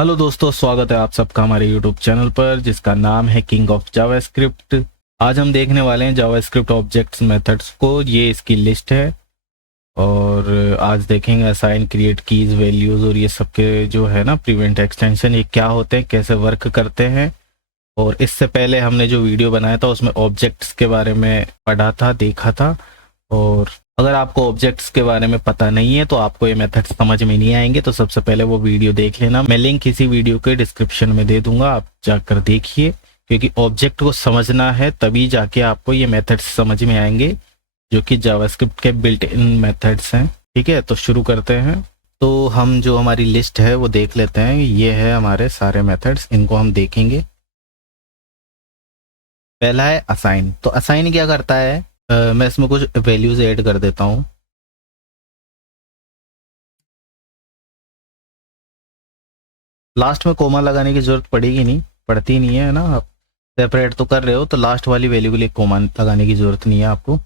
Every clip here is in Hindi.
हेलो दोस्तों, स्वागत है आप सबका हमारे यूट्यूब चैनल पर जिसका नाम है किंग ऑफ जावास्क्रिप्ट। आज हम देखने वाले हैं जावास्क्रिप्ट ऑब्जेक्ट्स मेथड्स को। ये इसकी लिस्ट है और आज देखेंगे असाइन, क्रिएट, कीज, वैल्यूज और ये सब के जो है ना प्रिवेंट एक्सटेंशन, ये क्या होते हैं, कैसे वर्क करते हैं। और इससे पहले हमने जो वीडियो बनाया था उसमें ऑब्जेक्ट्स के बारे में पढ़ा था, देखा था। और अगर आपको ऑब्जेक्ट्स के बारे में पता नहीं है तो आपको ये मेथड समझ में नहीं आएंगे, तो सबसे पहले वो वीडियो देख लेना। मैं लिंक इसी वीडियो के डिस्क्रिप्शन में दे दूंगा, आप जाकर देखिए, क्योंकि ऑब्जेक्ट को समझना है तभी जाके आपको ये मेथड्स समझ में आएंगे जो कि जावास्क्रिप्ट के बिल्ट इन मेथड्स हैं। ठीक है, तो शुरू करते हैं। तो हम जो हमारी लिस्ट है वो देख लेते हैं। ये है हमारे सारे मेथड्स, इनको हम देखेंगे। पहला है असाइन। तो असाइन क्या करता है, मैं इसमें कुछ वैल्यूज ऐड कर देता हूँ। लास्ट में कोमा लगाने की जरूरत पड़ेगी नहीं, पड़ती नहीं है ना। आप सेपरेट तो कर रहे हो तो लास्ट वाली वैल्यू के लिए कोमा लगाने की जरूरत नहीं है आपको।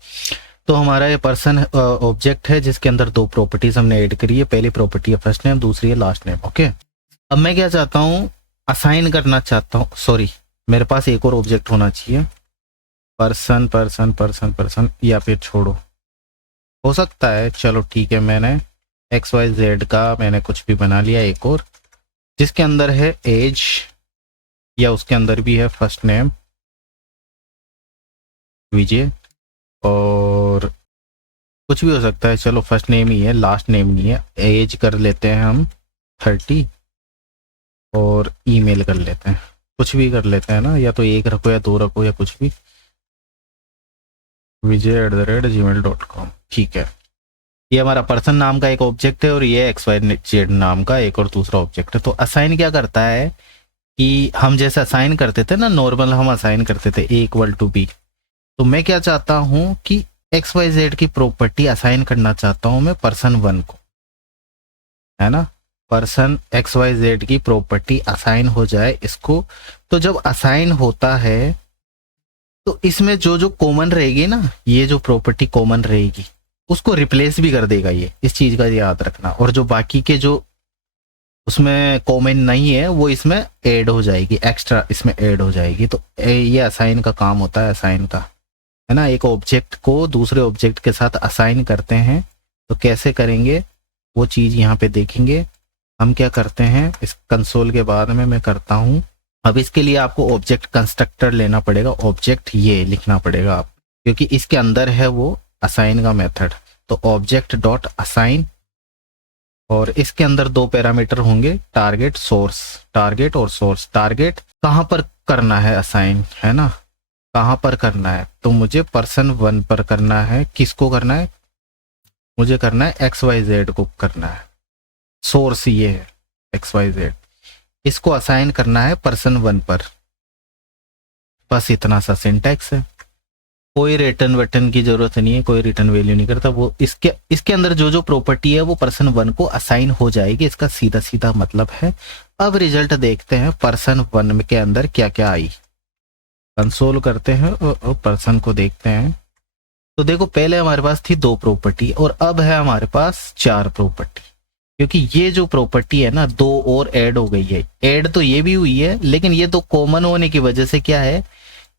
तो हमारा ये पर्सन ऑब्जेक्ट है जिसके अंदर दो प्रॉपर्टीज हमने ऐड करी है। पहली प्रॉपर्टी है फर्स्ट नेम, दूसरी है लास्ट नेम। ओके, अब मैं क्या चाहता हूँ, असाइन करना चाहता हूँ। सॉरी, मेरे पास एक और ऑब्जेक्ट होना चाहिए, पर्सन पर्सन पर्सन पर्सन, या फिर छोड़ो, हो सकता है, चलो ठीक है, मैंने एक्स वाई जेड का मैंने कुछ भी बना लिया एक और, जिसके अंदर है एज, या उसके अंदर भी है फर्स्ट नेम विजय, और कुछ भी हो सकता है। चलो फर्स्ट नेम ही है, लास्ट नेम नहीं है। एज कर लेते हैं हम 30 और ईमेल कर लेते हैं, कुछ भी कर लेते हैं ना, या तो एक रखो या दो रखो या कुछ भी, vijay@gmail.com। ठीक है, ये हमारा पर्सन नाम का एक ऑब्जेक्ट है और ये एक्स वाई जेड नाम का एक और दूसरा ऑब्जेक्ट है। तो असाइन क्या करता है कि हम जैसे असाइन करते थे ना, नॉर्मल हम असाइन करते थे ए इक्वल टू बी, तो मैं क्या चाहता हूं कि एक्स वाई जेड की प्रॉपर्टी असाइन करना चाहता हूं मैं पर्सन 1 को, है ना। पर्सन एक्स वाई जेड की प्रॉपर्टी असाइन हो जाए इसको। तो जब असाइन होता है तो इसमें जो जो कॉमन रहेगी ना, ये जो प्रॉपर्टी कॉमन रहेगी उसको रिप्लेस भी कर देगा ये, इस चीज का याद रखना। और जो बाकी के जो उसमें कॉमन नहीं है वो इसमें ऐड हो जाएगी, एक्स्ट्रा इसमें ऐड हो जाएगी। तो ये असाइन का काम होता है, असाइन का, है ना। एक ऑब्जेक्ट को दूसरे ऑब्जेक्ट के साथ असाइन करते हैं, तो कैसे करेंगे वो चीज यहाँ पे देखेंगे। हम क्या करते हैं, इस कंसोल के बाद में मैं करता हूँ। अब इसके लिए आपको ऑब्जेक्ट कंस्ट्रक्टर लेना पड़ेगा, ऑब्जेक्ट ये लिखना पड़ेगा आप, क्योंकि इसके अंदर है वो असाइन का मेथड। तो ऑब्जेक्ट डॉट असाइन, और इसके अंदर दो पैरामीटर होंगे, टारगेट सोर्स, टारगेट और सोर्स। टारगेट कहाँ पर करना है असाइन, है ना, कहाँ पर करना है, तो मुझे पर्सन 1 पर करना है। किसको करना है, मुझे करना है एक्स वाई जेड को करना है। सोर्स ये है एक्स वाई जेड, इसको असाइन करना है पर्सन 1 पर। बस इतना सा सिंटैक्स है, कोई रिटर्न बटन की जरूरत नहीं है, कोई रिटर्न वैल्यू नहीं करता वो। इसके अंदर जो जो प्रॉपर्टी है वो पर्सन 1 को असाइन हो जाएगी, इसका सीधा सीधा मतलब है। अब रिजल्ट देखते हैं पर्सन 1 के अंदर क्या क्या आई। कंसोल करते हैं और पर्सन को देखते हैं। तो देखो, पहले हमारे पास थी 2 प्रॉपर्टी और अब है हमारे पास 4 प्रॉपर्टी, क्योंकि ये जो प्रॉपर्टी है ना 2 और ऐड हो गई है। ऐड तो ये भी हुई है, लेकिन ये तो कॉमन होने की वजह से क्या है,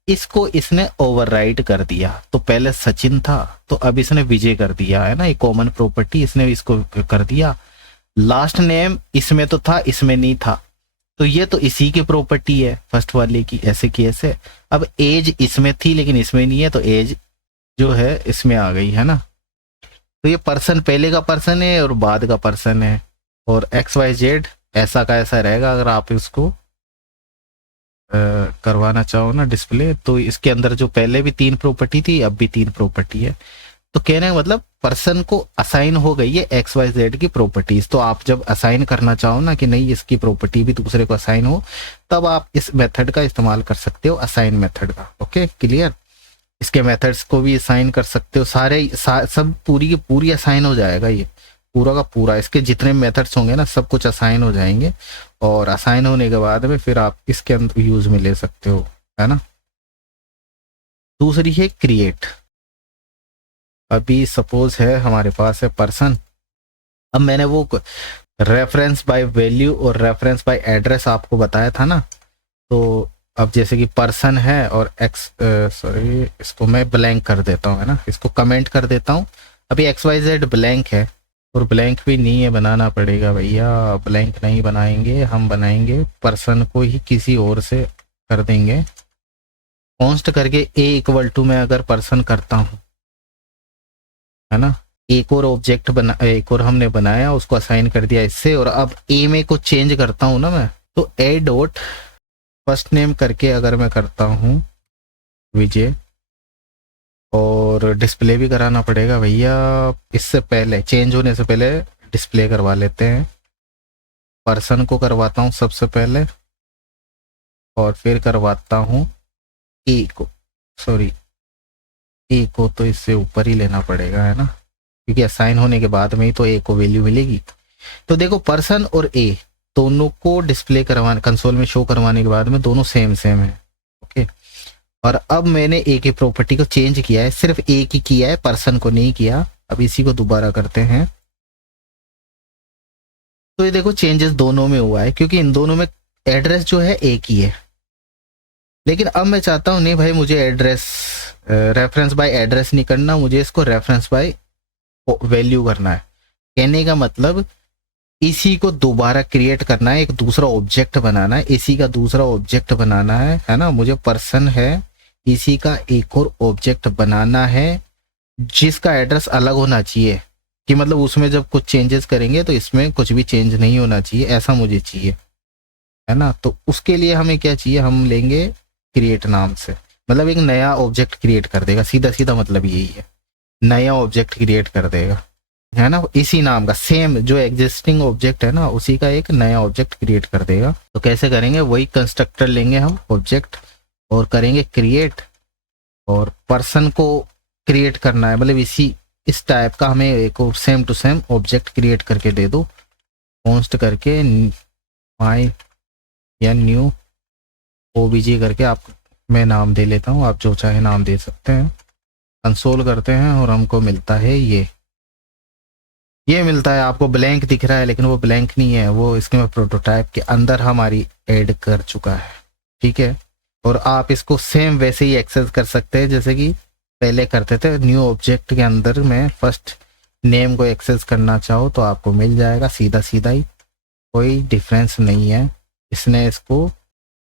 इसको इसने ओवरराइड कर दिया। तो पहले सचिन था तो अब इसने विजय कर दिया, है ना, ये कॉमन प्रॉपर्टी इसने इसको कर दिया। लास्ट नेम इसमें तो था, इसमें नहीं था, तो ये तो इसी की प्रॉपर्टी है फर्स्ट वाले की, ऐसे की ऐसे। अब एज इसमें थी लेकिन इसमें नहीं है, तो एज जो है इसमें आ गई, है ना। तो ये पर्सन पहले का पर्सन है और बाद का पर्सन है, और एक्स वाई जेड ऐसा का ऐसा रहेगा। अगर आप इसको करवाना चाहो ना डिस्प्ले, तो इसके अंदर जो पहले भी 3 प्रॉपर्टी थी अब भी 3 प्रॉपर्टी है। तो कहने का मतलब पर्सन को असाइन हो गई है एक्स वाई जेड की प्रॉपर्टीज। तो आप जब असाइन करना चाहो ना कि नहीं इसकी प्रॉपर्टी भी दूसरे को असाइन हो, तब आप इस मेथड का इस्तेमाल कर सकते हो, असाइन मेथड का। Okay, clear. इसके मेथड्स को भी असाइन कर सकते हो, सब पूरी की पूरी असाइन हो जाएगा, ये पूरा का पूरा, इसके जितने मेथड्स होंगे ना सब कुछ असाइन हो जाएंगे। और असाइन होने के बाद में फिर आप इसके अंदर यूज में ले सकते हो, है ना। दूसरी है क्रिएट। अभी सपोज है हमारे पास है पर्सन, अब मैंने वो रेफरेंस बाय वैल्यू और रेफरेंस बाय एड्रेस आपको बताया था ना। तो अब जैसे कि पर्सन है और एक्स, सॉरी इसको मैं ब्लैंक कर देता हूँ, है ना, इसको कमेंट कर देता हूँ। अभी एक्स वाई जेड ब्लैंक है और ब्लैंक भी नहीं है, बनाना पड़ेगा भैया। ब्लैंक नहीं बनाएंगे, हम बनाएंगे पर्सन को ही किसी और से कर देंगे। कॉन्स्ट करके ए इक्वल टू में अगर पर्सन करता हूँ, है ना, एक और ऑब्जेक्ट बना, एक और हमने बनाया, उसको असाइन कर दिया इससे, और अब ए में को चेंज करता हूँ ना मैं, तो ए डॉट फर्स्ट नेम करके अगर मैं करता हूँ विजय, और डिस्प्ले भी कराना पड़ेगा भैया, इससे पहले चेंज होने से पहले डिस्प्ले करवा लेते हैं। पर्सन को करवाता हूँ सबसे पहले, और फिर करवाता हूँ ए को, सॉरी ए को तो इससे ऊपर ही लेना पड़ेगा, है ना, क्योंकि असाइन होने के बाद में ही तो ए को वैल्यू मिलेगी। तो देखो पर्सन और ए दोनों को डिस्प्ले करवाने, कंसोल में शो करवाने के बाद में दोनों सेम सेम है। ओके, और अब मैंने ए की प्रॉपर्टी को चेंज किया है, सिर्फ ए की किया है, पर्सन को नहीं किया। अब इसी को दोबारा करते हैं, तो ये देखो चेंजेस दोनों में हुआ है, क्योंकि इन दोनों में एड्रेस जो है एक ही है। लेकिन अब मैं चाहता हूँ नहीं भाई, मुझे एड्रेस रेफरेंस बाय एड्रेस नहीं करना, मुझे इसको रेफरेंस बाय वैल्यू करना है। कहने का मतलब इसी को दोबारा क्रिएट करना है, एक दूसरा ऑब्जेक्ट बनाना है, इसी का दूसरा ऑब्जेक्ट बनाना है ना। मुझे पर्सन है, इसी का एक और ऑब्जेक्ट बनाना है, जिसका एड्रेस अलग होना चाहिए, कि मतलब उसमें जब कुछ चेंजेस करेंगे तो इसमें कुछ भी चेंज नहीं होना चाहिए, ऐसा मुझे चाहिए, है ना। तो उसके लिए हमें क्या चाहिए, हम लेंगे क्रिएट नाम से, मतलब एक नया ऑब्जेक्ट क्रिएट कर देगा, सीधा सीधा मतलब यही है, नया ऑब्जेक्ट क्रिएट कर देगा, है ना, इसी नाम का सेम जो एग्जिस्टिंग ऑब्जेक्ट है ना, उसी का एक नया ऑब्जेक्ट क्रिएट कर देगा। तो कैसे करेंगे, वही कंस्ट्रक्टर लेंगे हम ऑब्जेक्ट, और करेंगे क्रिएट, और पर्सन को क्रिएट करना है, मतलब इस टाइप का हमें एक same to same object create करके दे दो। कॉन्स्ट करके माई या न्यू ओबीजे करके आप, मैं नाम दे लेता हूँ, आप जो चाहे नाम दे सकते हैं। कंसोल करते हैं और हमको मिलता है ये मिलता है आपको ब्लैंक दिख रहा है, लेकिन वो ब्लैंक नहीं है, वो इसके में प्रोटोटाइप के अंदर हमारी ऐड कर चुका है, ठीक है। और आप इसको सेम वैसे ही एक्सेस कर सकते हैं जैसे कि पहले करते थे। न्यू ऑब्जेक्ट के अंदर में फर्स्ट नेम को एक्सेस करना चाहो तो आपको मिल जाएगा, सीधा सीधा ही, कोई डिफरेंस नहीं है। इसने इसको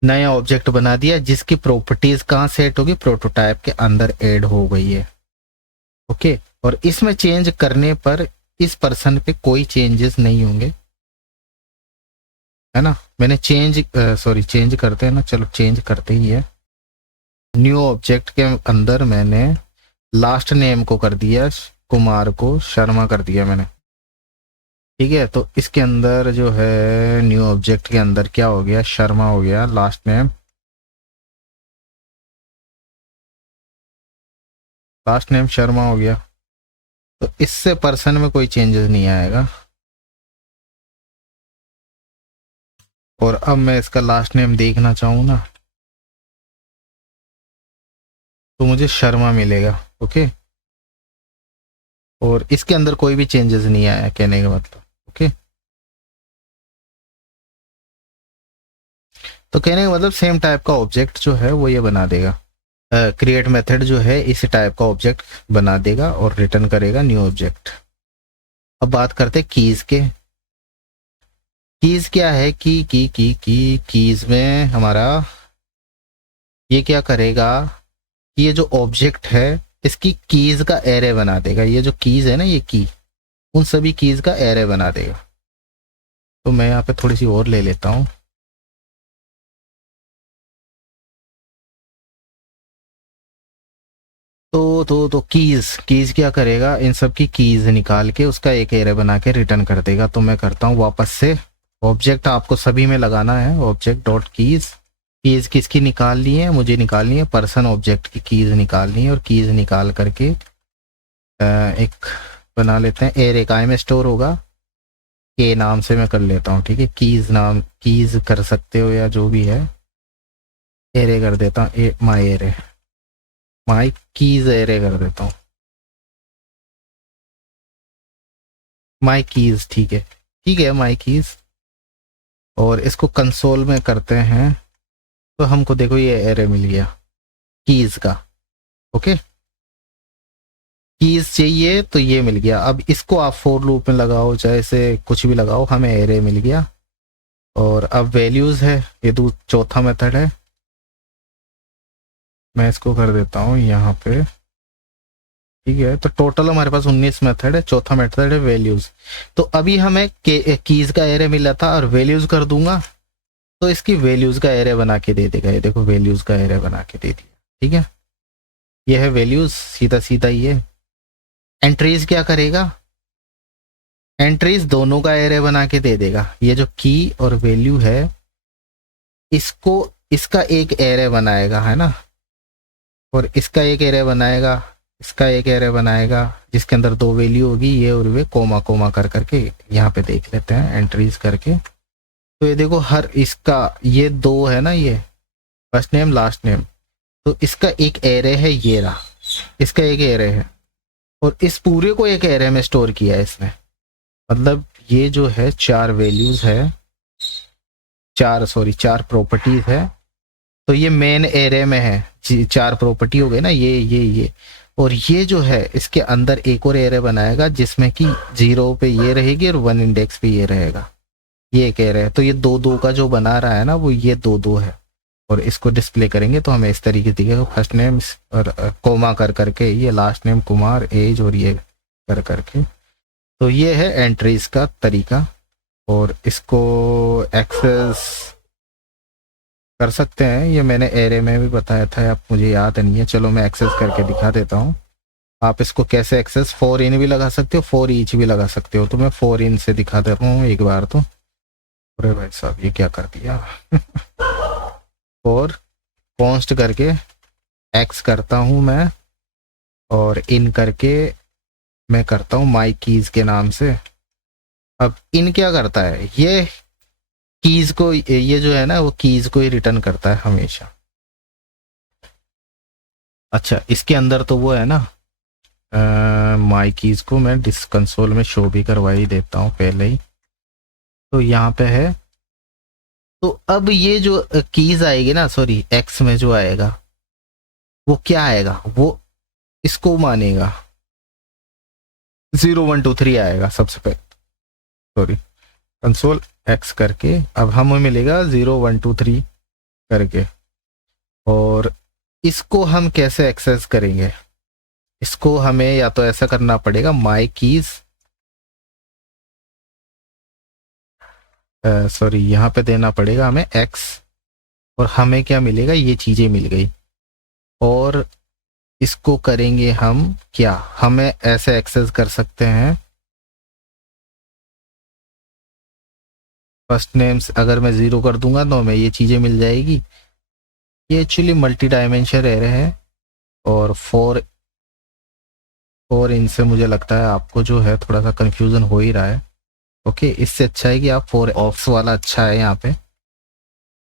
नया ऑब्जेक्ट बना दिया, जिसकी प्रॉपर्टीज कहाँ सेट होगी, प्रोटोटाइप के अंदर ऐड हो गई है। ओके, और इसमें चेंज करने पर इस पर्सन पे कोई चेंजेस नहीं होंगे, है ना। मैंने चेंज करते हैं ना, चलो चेंज करते ही है। न्यू ऑब्जेक्ट के अंदर मैंने लास्ट नेम को कर दिया, कुमार को शर्मा कर दिया मैंने, ठीक है। तो इसके अंदर जो है न्यू ऑब्जेक्ट के अंदर क्या हो गया, शर्मा हो गया लास्ट नेम, शर्मा हो गया। तो इससे पर्सन में कोई चेंजेस नहीं आएगा। और अब मैं इसका लास्ट नेम देखना चाहूँ ना, तो मुझे शर्मा मिलेगा। ओके, और इसके अंदर कोई भी चेंजेस नहीं आया, कहने का मतलब। ओके, तो कहने का मतलब सेम टाइप का ऑब्जेक्ट जो है वो ये बना देगा। क्रिएट मेथड जो है इसी टाइप का ऑब्जेक्ट बना देगा और रिटर्न करेगा न्यू ऑब्जेक्ट। अब बात करते हैं कीज के। कीज क्या है, कीज में हमारा ये क्या करेगा, ये जो ऑब्जेक्ट है इसकी कीज का एरे बना देगा। ये जो कीज है ना, ये की, उन सभी कीज का एरे बना देगा। तो मैं यहाँ पे थोड़ी सी और ले लेता हूँ। तो कीज क्या करेगा, इन सब की कीज निकाल के उसका एक एरे बना के रिटर्न कर देगा। तो मैं करता हूँ वापस से, ऑब्जेक्ट आपको सभी में लगाना है, ऑब्जेक्ट डॉट कीज। कीज किसकी निकालनी है, मुझे निकालनी है पर्सन ऑब्जेक्ट की कीज निकालनी है, और कीज निकाल करके एक बना लेते हैं एरे, काय में स्टोर होगा, के नाम से मैं कर लेता हूँ, ठीक है। कीज नाम, कीज कर सकते हो या जो भी है, एरे कर देता हूँ, माई एरे, माई कीज एरे कर देता हूँ, माई कीज, ठीक है। ठीक है, माई कीज, और इसको कंसोल में करते हैं तो हमको देखो ये एरे मिल गया कीज का। ओके, कीज चाहिए तो ये मिल गया। अब इसको आप फोर लूप में लगाओ, चाहे से कुछ भी लगाओ, हमें एरे मिल गया। और अब वैल्यूज है, ये चौथा मेथड है, मैं इसको कर देता हूँ यहाँ पे। ठीक है, तो टोटल हमारे पास 19 मेथड है, चौथा मेथड है वैल्यूज। तो अभी हमें कीज का एरे मिला था और वैल्यूज कर दूंगा तो इसकी वैल्यूज का एरे बना के दे देगा। ये देखो वैल्यूज का एरे बना के दे दिया। ठीक है, ये है वैल्यूज, सीधा सीधा ये। एंट्रीज क्या करेगा, एंट्रीज दोनों का एरे बना के दे देगा। ये जो की और वैल्यू है इसको, इसका एक एरे बनाएगा, है ना, और इसका एक एरे बनाएगा, इसका एक एरे बनाएगा, जिसके अंदर दो वैल्यू होगी, ये और वे कोमा कोमा कर करके यहाँ पे देख लेते हैं एंट्रीज करके। तो ये देखो हर इसका ये दो है ना, ये फर्स्ट नेम लास्ट नेम, तो इसका एक एरे है, ये रहा, इसका एक एरे है, और इस पूरे को एक एरे में स्टोर किया है इसने। मतलब ये जो है चार वैल्यूज है, चार प्रॉपर्टीज है, तो ये मेन एरे में है, चार प्रॉपर्टी हो गई ना, ये और ये जो है इसके अंदर एक और एरे बनाएगा जिसमें कि 0 पे ये रहेगी और 1 इंडेक्स पे ये रहेगा, ये एक एरे है। तो ये दो दो का जो बना रहा है ना, वो ये दो दो है, और इसको डिस्प्ले करेंगे तो हमें इस तरीके से दिखेगा, फर्स्ट नेम और कोमा कर करके, ये लास्ट नेम कुमार एज और ये कर करके। तो ये है एंट्रीज का तरीका, और इसको एक्सेस कर सकते हैं, ये मैंने एरे में भी बताया था, अब मुझे याद नहीं है, चलो मैं एक्सेस करके दिखा देता हूँ। आप इसको कैसे एक्सेस, 4 इन भी लगा सकते हो, 4 ईच भी लगा सकते हो, तो मैं 4 इन से दिखा देता हूँ एक बार। तो अरे भाई साहब ये क्या कर दिया और कॉन्स्ट करके एक्स करता हूँ मैं, और इन करके मैं करता हूँ माई कीज के नाम से। अब इन क्या करता है, ये कीज को, ये जो है ना वो कीज को ही रिटर्न करता है हमेशा। अच्छा, इसके अंदर तो वो है ना, माई कीज को मैं कंसोल में शो भी करवा ही देता हूँ पहले ही। तो यहाँ पे है, तो अब ये जो कीज आएगी ना, सॉरी एक्स में जो आएगा वो क्या आएगा, वो इसको मानेगा, 0 1 2 3 आएगा सबसे पहले, सॉरी कंसोल एक्स करके, अब हमें मिलेगा 0 1 2 3 करके। और इसको हम कैसे एक्सेस करेंगे, इसको हमें या तो ऐसा करना पड़ेगा, माई कीज, सॉरी यहाँ पे देना पड़ेगा हमें एक्स, और हमें क्या मिलेगा, ये चीजें मिल गई। और इसको करेंगे हम क्या, हमें ऐसे एक्सेस कर सकते हैं, फर्स्ट नेम्स अगर मैं 0 कर दूंगा तो हमें ये चीजें मिल जाएगी। ये एक्चुअली मल्टी डायमेंशन एरे है, और 4 इनसे मुझे लगता है आपको जो है थोड़ा सा कंफ्यूजन हो ही रहा है। ओके, इससे अच्छा है कि आप 4 ऑफ्स वाला अच्छा है, यहाँ पे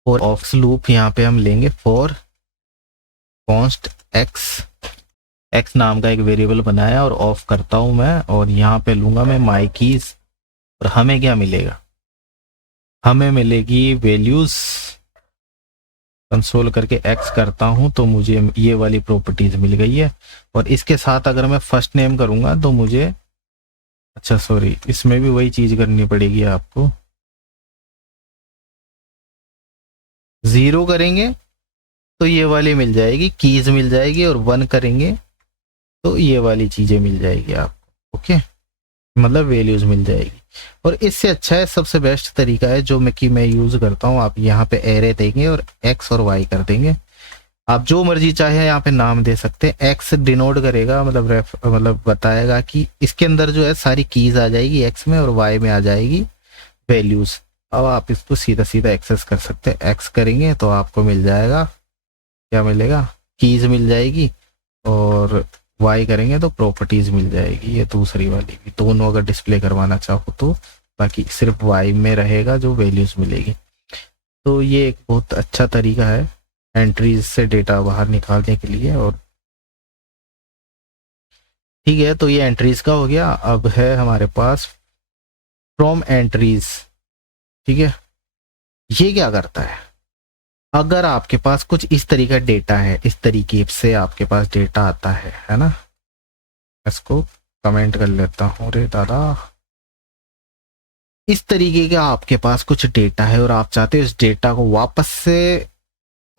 4 ऑफ्स लूप यहाँ पे हम लेंगे, 4 कॉन्स्ट एक्स नाम का एक वेरिएबल बनाया और ऑफ करता हूं मैं, और यहाँ पे लूंगा मैं माई कीज, और हमें क्या मिलेगा, हमें मिलेगी वैल्यूज, कंसोल करके एक्स करता हूं तो मुझे ये वाली प्रॉपर्टीज मिल गई है। और इसके साथ अगर मैं फर्स्ट नेम करूंगा तो मुझे, अच्छा सॉरी इसमें भी वही चीज करनी पड़ेगी आपको, 0 करेंगे तो ये वाली मिल जाएगी, कीज मिल जाएगी, और 1 करेंगे तो ये वाली चीजें मिल जाएगी आपको। ओके, मतलब वैल्यूज मिल जाएगी। और इससे अच्छा है, सबसे बेस्ट तरीका है जो मैं यूज करता हूँ, आप यहाँ पे एरे देंगे और एक्स और वाई कर देंगे, आप जो मर्जी चाहे यहाँ पे नाम दे सकते हैं। एक्स डिनोट करेगा, मतलब बताएगा कि इसके अंदर जो है सारी कीज आ जाएगी एक्स में, और वाई में आ जाएगी वैल्यूज। अब आप इसको सीधा सीधा एक्सेस कर सकते हैं, एक्स करेंगे तो आपको मिल जाएगा, क्या मिलेगा, कीज मिल जाएगी, और वाई करेंगे तो प्रॉपर्टीज मिल जाएगी, ये दूसरी वाली भी, दोनों अगर डिस्प्ले करवाना चाहो तो, बाकी सिर्फ वाई में रहेगा जो वैल्यूज मिलेगी। तो ये एक बहुत अच्छा तरीका है एंट्रीज से डेटा बाहर निकालने के लिए। और ठीक है, तो ये एंट्रीज का हो गया। अब है हमारे पास फ्रॉम एंट्रीज, ठीक है। ये क्या करता है, अगर आपके पास कुछ इस तरीके का डेटा है, इस तरीके से आपके पास डेटा आता है ना, इसको कमेंट कर लेता हूँ, रे दादा। इस तरीके का आपके पास कुछ डेटा है और आप चाहते हो इस डेटा को वापस से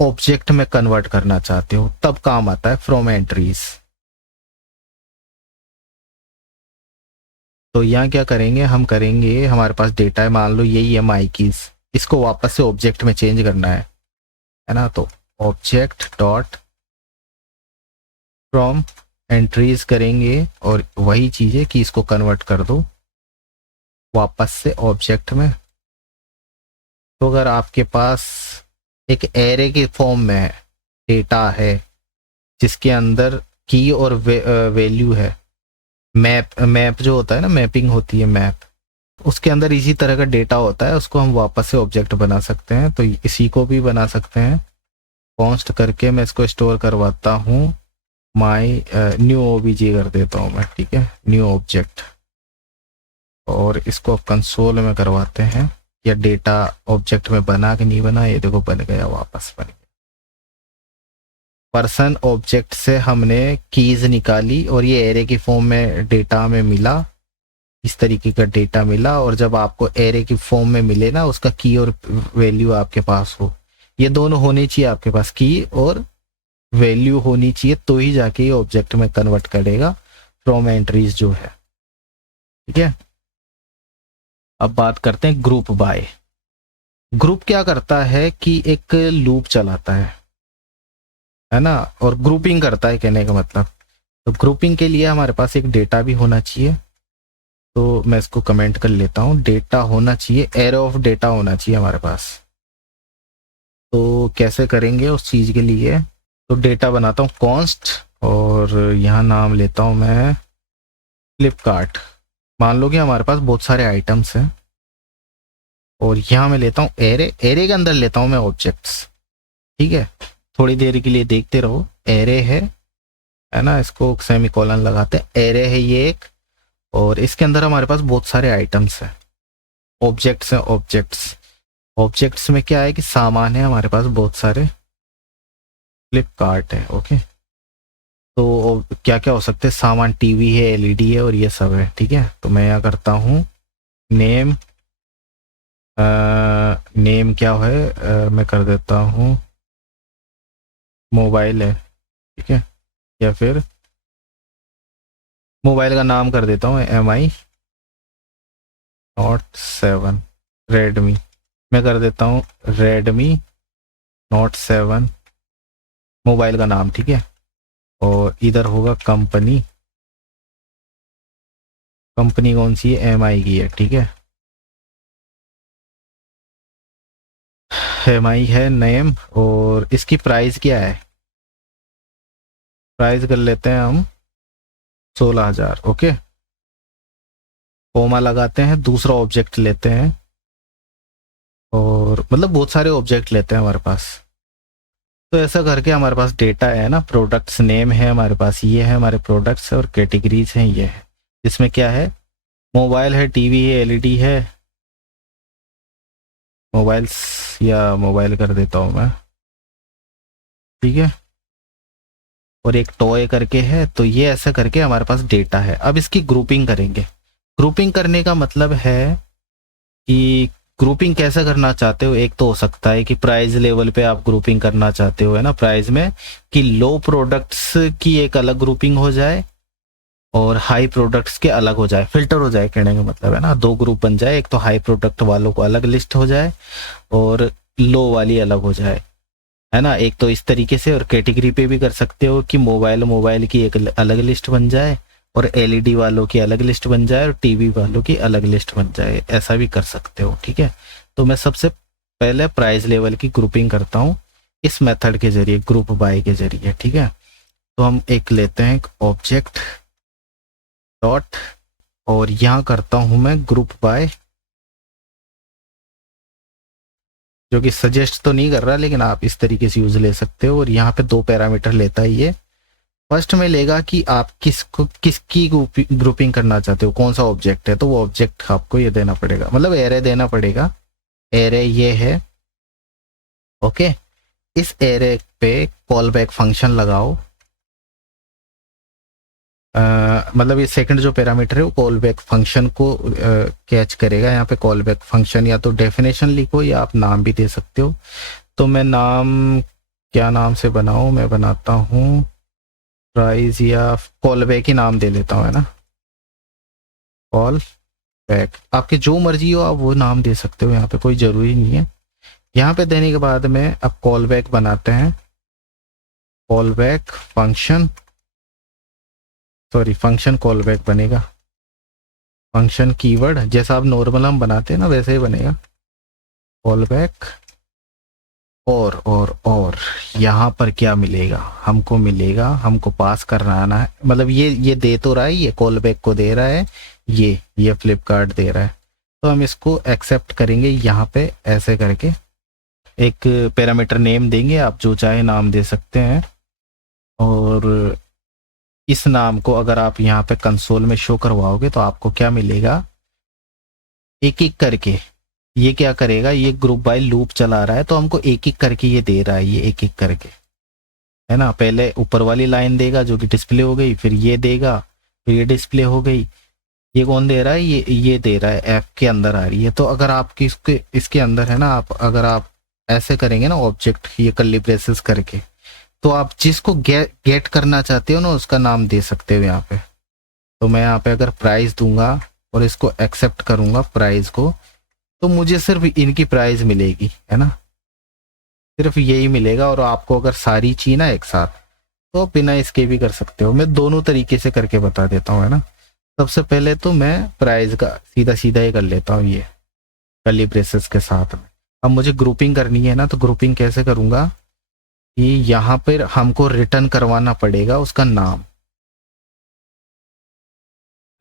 ऑब्जेक्ट में कन्वर्ट करना चाहते हो, तब काम आता है फ्रॉम एंट्रीज। तो यहाँ क्या करेंगे, हम करेंगे, हमारे पास डेटा है, मान लो यही है माई कीज, इसको वापस से ऑब्जेक्ट में चेंज करना है ना। तो ऑब्जेक्ट डॉट फ्रॉम एंट्रीज करेंगे और वही चीज़ है कि इसको कन्वर्ट कर दो वापस से ऑब्जेक्ट में। तो अगर आपके पास एक एरे के फॉर्म में डेटा है जिसके अंदर की और वैल्यू है, मैप जो होता है ना, मैपिंग होती है मैप, उसके अंदर इसी तरह का डेटा होता है, उसको हम वापस से ऑब्जेक्ट बना सकते हैं। तो इसी को भी बना सकते हैं, कॉन्स्ट करके मैं इसको स्टोर करवाता हूँ, माई न्यू ओबीजे कर देता हूँ मैं, ठीक है, न्यू ऑब्जेक्ट। और इसको कंसोल में करवाते हैं, या डेटा ऑब्जेक्ट में बना कि नहीं बना, ये देखो बन गया, वापस बन गया। पर्सन ऑब्जेक्ट से हमने कीज निकाली और ये एरे की फॉर्म में डेटा में मिला, इस तरीके का डेटा मिला। और जब आपको एरे की फॉर्म में मिले ना, उसका की और वैल्यू आपके पास हो, ये दोनों होनी चाहिए आपके पास, की और वैल्यू होनी चाहिए, तो ही जाके ये ऑब्जेक्ट में कन्वर्ट करेगा फ्रॉम एंट्रीज जो है, ठीक है। अब बात करते हैं ग्रुप बाय। ग्रुप क्या करता है कि एक लूप चलाता है ना, और ग्रुपिंग करता है, कहने का मतलब। तो ग्रुपिंग के लिए हमारे पास एक डेटा भी होना चाहिए, तो मैं इसको कमेंट कर लेता हूँ, डेटा होना चाहिए, एरे ऑफ डेटा होना चाहिए हमारे पास। तो कैसे करेंगे उस चीज़ के लिए, तो डेटा बनाता हूँ कॉन्स्ट, और यहाँ नाम लेता हूँ मैं फ्लिपकार्ट। मान लो कि हमारे पास बहुत सारे आइटम्स हैं, और यहाँ मैं लेता हूँ एरे, एरे के अंदर लेता हूँ मैं ऑब्जेक्ट्स, ठीक है। थोड़ी देर के लिए देखते रहो, एरे है ना, इसको सेमीकोलन लगाते हैं, एरे है ये एक, और इसके अंदर हमारे पास बहुत सारे आइटम्स हैं, ऑब्जेक्ट्स हैं, ऑब्जेक्ट्स में क्या है कि सामान है हमारे पास बहुत सारे, फ्लिपकार्ट है, ओके। तो क्या क्या हो सकते हैं सामान, टीवी है, एलईडी है, और ये सब है, ठीक है। तो मैं यहाँ करता हूँ नेम, नेम क्या है, मैं कर देता हूँ मोबाइल है, ठीक है, या फिर मोबाइल का नाम कर देता हूँ MI Note 7, रेडमी, मैं कर देता हूँ रेडमी Note 7 मोबाइल का नाम, ठीक है। और इधर होगा कंपनी, कंपनी कौन सी है, MI की है, ठीक है, MI है नेम। और इसकी प्राइस क्या है, प्राइस कर लेते हैं हम 16,000, ओके। कोमा लगाते हैं, दूसरा ऑब्जेक्ट लेते हैं, और मतलब बहुत सारे ऑब्जेक्ट लेते हैं हमारे पास। तो ऐसा करके हमारे पास डेटा है ना, प्रोडक्ट्स नेम है हमारे पास, ये है हमारे प्रोडक्ट्स, और कैटेगरीज हैं ये है, इसमें क्या है, मोबाइल है, टीवी है, एलईडी है, मोबाइल्स, या मोबाइल कर देता हूँ मैं, ठीक है। और एक टॉय करके है, तो ये ऐसा करके हमारे पास डेटा है। अब इसकी ग्रुपिंग करेंगे। ग्रुपिंग करने का मतलब है कि ग्रुपिंग कैसे करना चाहते हो, एक तो हो सकता है कि प्राइस लेवल पे आप ग्रुपिंग करना चाहते हो, है ना, प्राइस में कि लो प्रोडक्ट्स की एक अलग ग्रुपिंग हो जाए और हाई प्रोडक्ट्स के अलग हो जाए, फिल्टर हो जाए, कहने का मतलब है ना, दो ग्रुप बन जाए, एक तो हाई प्रोडक्ट वालों को अलग लिस्ट हो जाए और लो वाली अलग हो जाए, है ना। एक तो इस तरीके से, और कैटेगरी पे भी कर सकते हो कि मोबाइल की एक अलग लिस्ट बन जाए, और एलईडी वालों की अलग लिस्ट बन जाए, और टीवी वालों की अलग लिस्ट बन जाए, ऐसा भी कर सकते हो, ठीक है। तो मैं सबसे पहले प्राइस लेवल की ग्रुपिंग करता हूँ इस मेथड के जरिए, ग्रुप बाय के जरिए, ठीक है। तो हम एक लेते हैं ऑब्जेक्ट डॉट, और यहाँ करता हूँ मैं ग्रुप बाय, जो कि सजेस्ट तो नहीं कर रहा, लेकिन आप इस तरीके से यूज ले सकते हो। और यहाँ पे 2 पैरामीटर लेता है ये, फर्स्ट में लेगा कि आप किसकी ग्रुपिंग करना चाहते हो, कौन सा ऑब्जेक्ट है, तो वो ऑब्जेक्ट आपको ये देना पड़ेगा, मतलब एरे देना पड़ेगा। एरे ये है, ओके। इस एरे पे कॉल बैक फंक्शन लगाओ। मतलब ये सेकंड जो पैरामीटर है वो कॉल बैक फंक्शन को कैच करेगा। यहाँ पे कॉल बैक फंक्शन या तो डेफिनेशन लिखो या आप नाम भी दे सकते हो। तो मैं नाम क्या नाम से बनाऊं, मैं बनाता हूँ प्राइस या कॉल बैक ही नाम दे लेता हूँ, है ना। कॉल बैक आपके जो मर्जी हो आप वो नाम दे सकते हो, यहाँ पे कोई ज़रूरी नहीं है। यहाँ पे देने के बाद में अब कॉल बैक बनाते हैं। Call back function, sorry function call back बनेगा। फंक्शन कीवर्ड जैसा आप नॉर्मल हम बनाते हैं ना वैसे ही बनेगा। कॉल बैक और यहाँ पर क्या मिलेगा हमको, मिलेगा हमको पास करना आना है, मतलब ये दे तो रहा है, ये कॉल बैक को दे रहा है, ये फ्लिपकार्ट दे रहा है। तो हम इसको एक्सेप्ट करेंगे यहाँ पे ऐसे करके। एक पैरामीटर नेम देंगे, आप जो चाहे नाम दे सकते हैं। और इस नाम को अगर आप यहाँ पे कंसोल में शो करवाओगे तो आपको क्या मिलेगा, एक एक करके ये क्या करेगा, ये ग्रुप बाय लूप चला रहा है तो हमको एक एक करके ये दे रहा है, ये एक एक करके, है ना। पहले ऊपर वाली लाइन देगा जो कि डिस्प्ले हो गई, फिर ये देगा, फिर ये डिस्प्ले हो गई। ये कौन दे रहा है, ये दे रहा है, एफ के अंदर आ रही है। तो अगर आपकी इसके अंदर है ना, आप अगर आप ऐसे करेंगे ना ऑब्जेक्ट, ये कर्ली ब्रेसेस करके, तो आप जिसको गेट करना चाहते हो ना उसका नाम दे सकते हो यहाँ पे। तो मैं यहाँ पे अगर प्राइस दूंगा और इसको एक्सेप्ट करूंगा प्राइस को, तो मुझे सिर्फ इनकी प्राइस मिलेगी, है ना, सिर्फ यही मिलेगा। और आपको अगर सारी चाहिए ना एक साथ तो आप बिना इसके भी कर सकते हो। मैं दोनों तरीके से करके बता देता हूँ, है ना। सबसे पहले तो मैं प्राइस का सीधा सीधा ही कर लेता हूँ, ये कर्ली ब्रेसेस के साथ में। अब मुझे ग्रुपिंग करनी है ना, तो ग्रुपिंग कैसे करूँगा कि यहाँ पर हमको रिटर्न करवाना पड़ेगा उसका नाम,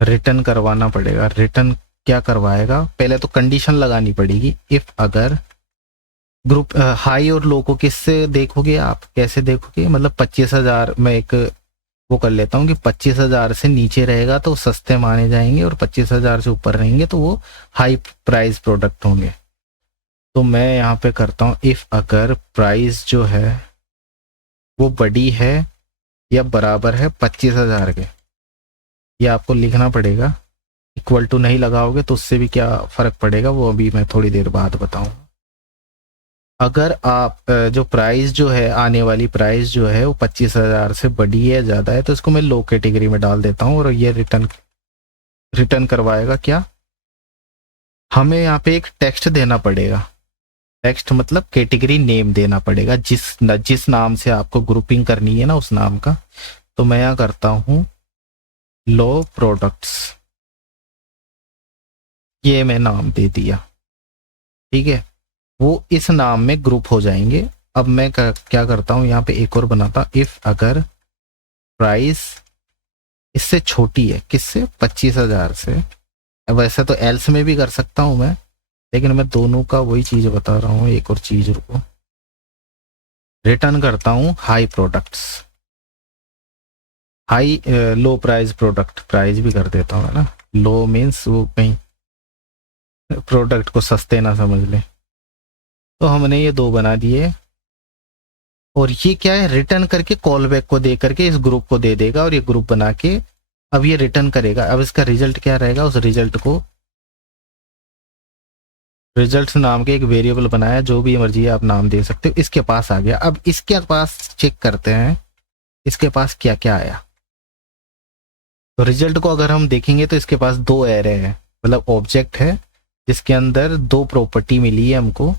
रिटर्न करवाना पड़ेगा। रिटर्न क्या करवाएगा, पहले तो कंडीशन लगानी पड़ेगी, इफ अगर ग्रुप हाई और लो को किससे देखोगे आप, कैसे देखोगे, मतलब 25,000 में एक वो कर लेता हूँ कि 25,000 से नीचे रहेगा तो सस्ते माने जाएंगे और 25,000 से ऊपर रहेंगे तो वो हाई प्राइस प्रोडक्ट होंगे। तो मैं यहाँ पे करता हूँ इफ अगर प्राइस जो है वो बड़ी है या बराबर है 25,000 के, ये आपको लिखना पड़ेगा। इक्वल टू नहीं लगाओगे तो उससे भी क्या फर्क पड़ेगा वो अभी मैं थोड़ी देर बाद बताऊंगा। अगर आप जो प्राइस जो है, आने वाली प्राइस जो है वो 25,000 से बड़ी है, ज़्यादा है, तो इसको मैं लो कैटेगरी में डाल देता हूँ और ये रिटर्न करवाएगा क्या, हमें यहाँ पे एक टेक्स्ट देना पड़ेगा। टेक्स्ट मतलब कैटेगरी नेम देना पड़ेगा, जिस नाम से आपको ग्रुपिंग करनी है ना उस नाम का। तो मैं यहाँ करता हूँ लो प्रोडक्ट्स, ये मैं नाम दे दिया, ठीक है। वो इस नाम में ग्रुप हो जाएंगे। अब मैं क्या करता हूँ यहाँ पे एक और बनाता, इफ अगर प्राइस इससे छोटी है, किससे, 25,000 से। वैसे तो एल्स में भी कर सकता हूँ मैं, लेकिन मैं दोनों का वही चीज बता रहा हूँ। एक और चीज रुको, रिटर्न करता हूँ high products, high low price product, price भी कर देता हूँ, है ना। लो मीन्स वो कहीं प्रोडक्ट को सस्ते ना समझ ले। तो हमने ये दो बना दिए और ये क्या है, रिटर्न करके कॉल बैक को दे करके इस ग्रुप को दे देगा और ये ग्रुप बना के अब ये रिटर्न करेगा। अब इसका रिजल्ट क्या रहेगा, उस रिजल्ट को रिजल्ट्स नाम के एक वेरिएबल बनाया, जो भी मर्जी आप नाम दे सकते हो, इसके पास आ गया। अब इसके पास चेक करते हैं इसके पास क्या क्या आया। तो रिजल्ट को अगर हम देखेंगे तो इसके पास दो एरे हैं, मतलब ऑब्जेक्ट है जिसके अंदर दो प्रॉपर्टी मिली है हमको।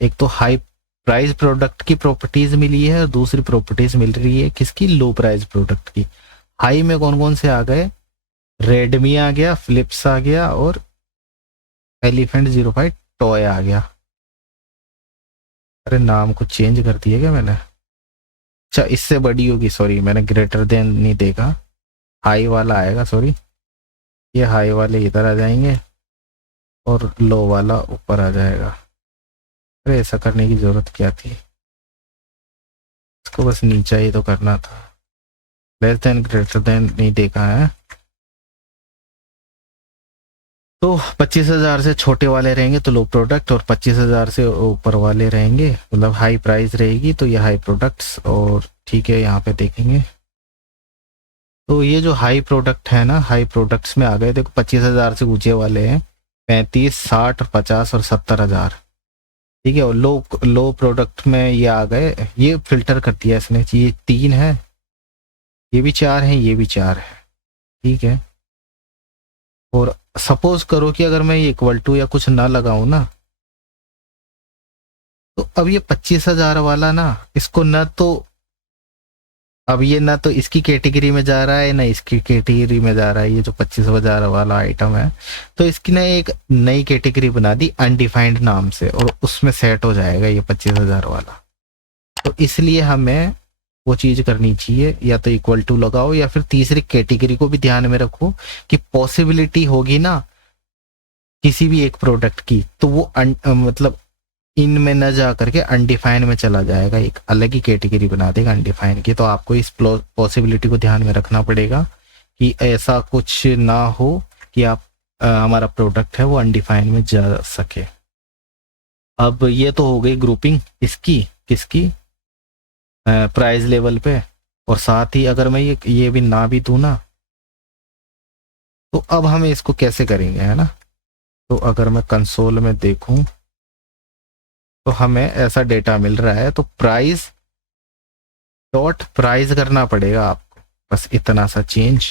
एक तो हाई प्राइस प्रोडक्ट की प्रॉपर्टीज मिली है और दूसरी प्रॉपर्टीज मिल रही है किसकी, लो प्राइस प्रोडक्ट की। हाई में कौन कौन से आ गए, रेडमी आ गया, फिलिप्स आ गया और एलिफेंट 05 टॉय आ गया। अरे नाम को चेंज कर दिया क्या मैंने, अच्छा इससे बड़ी होगी, सॉरी मैंने ग्रेटर देन नहीं देखा, हाई वाला आएगा, सॉरी। ये हाई वाले इधर आ जाएंगे और लो वाला ऊपर आ जाएगा। अरे ऐसा करने की जरूरत क्या थी, इसको बस नीचे ही तो करना था। लेस देन ग्रेटर देन नहीं देखा है। तो 25,000 से छोटे वाले रहेंगे तो लो प्रोडक्ट, और 25,000 से ऊपर वाले रहेंगे मतलब हाई प्राइस रहेगी तो ये हाई प्रोडक्ट्स। और ठीक है, यहाँ पे देखेंगे तो ये जो हाई प्रोडक्ट है ना, हाई प्रोडक्ट्स में आ गए। देखो 25,000 से ऊंचे वाले हैं 35, 60, 50 और 70,000। ठीक है, और लो लो प्रोडक्ट में ये आ गए। ये फिल्टर कर दिया इसने, ये 3 है, ये भी 4 है, ये भी 4 है। ठीक है, और सपोज करो कि अगर मैं ये इक्वल टू या कुछ ना लगाऊं ना, तो अब ये 25,000 वाला ना, इसको ना तो अब ये ना तो इसकी कैटेगरी में जा रहा है ना इसकी कैटेगरी में जा रहा है, ये जो 25,000 वाला आइटम है। तो इसकी ना एक नई कैटेगरी बना दी अनडिफाइंड नाम से, और उसमें सेट हो जाएगा ये 25,000 वाला। तो इसलिए हमें वो चीज करनी चाहिए, या तो इक्वल टू लगाओ या फिर तीसरी कैटेगरी को भी ध्यान में रखो कि पॉसिबिलिटी होगी ना किसी भी एक प्रोडक्ट की, तो वो मतलब इनमें न जा करके अनडिफाइन में चला जाएगा, एक अलग ही कैटेगरी बना देगा अनडिफाइन की। तो आपको इस पॉसिबिलिटी को ध्यान में रखना पड़ेगा कि ऐसा कुछ ना हो कि आप हमारा प्रोडक्ट है वो अनडिफाइन में जा सके। अब ये तो हो गई ग्रुपिंग इसकी, किसकी, प्राइस लेवल पे। और साथ ही अगर मैं ये भी ना भी दूं ना, तो अब हम इसको कैसे करेंगे, है ना। तो अगर मैं कंसोल में देखूं तो हमें ऐसा डेटा मिल रहा है, तो प्राइस डॉट प्राइस करना पड़ेगा आपको, बस इतना सा चेंज,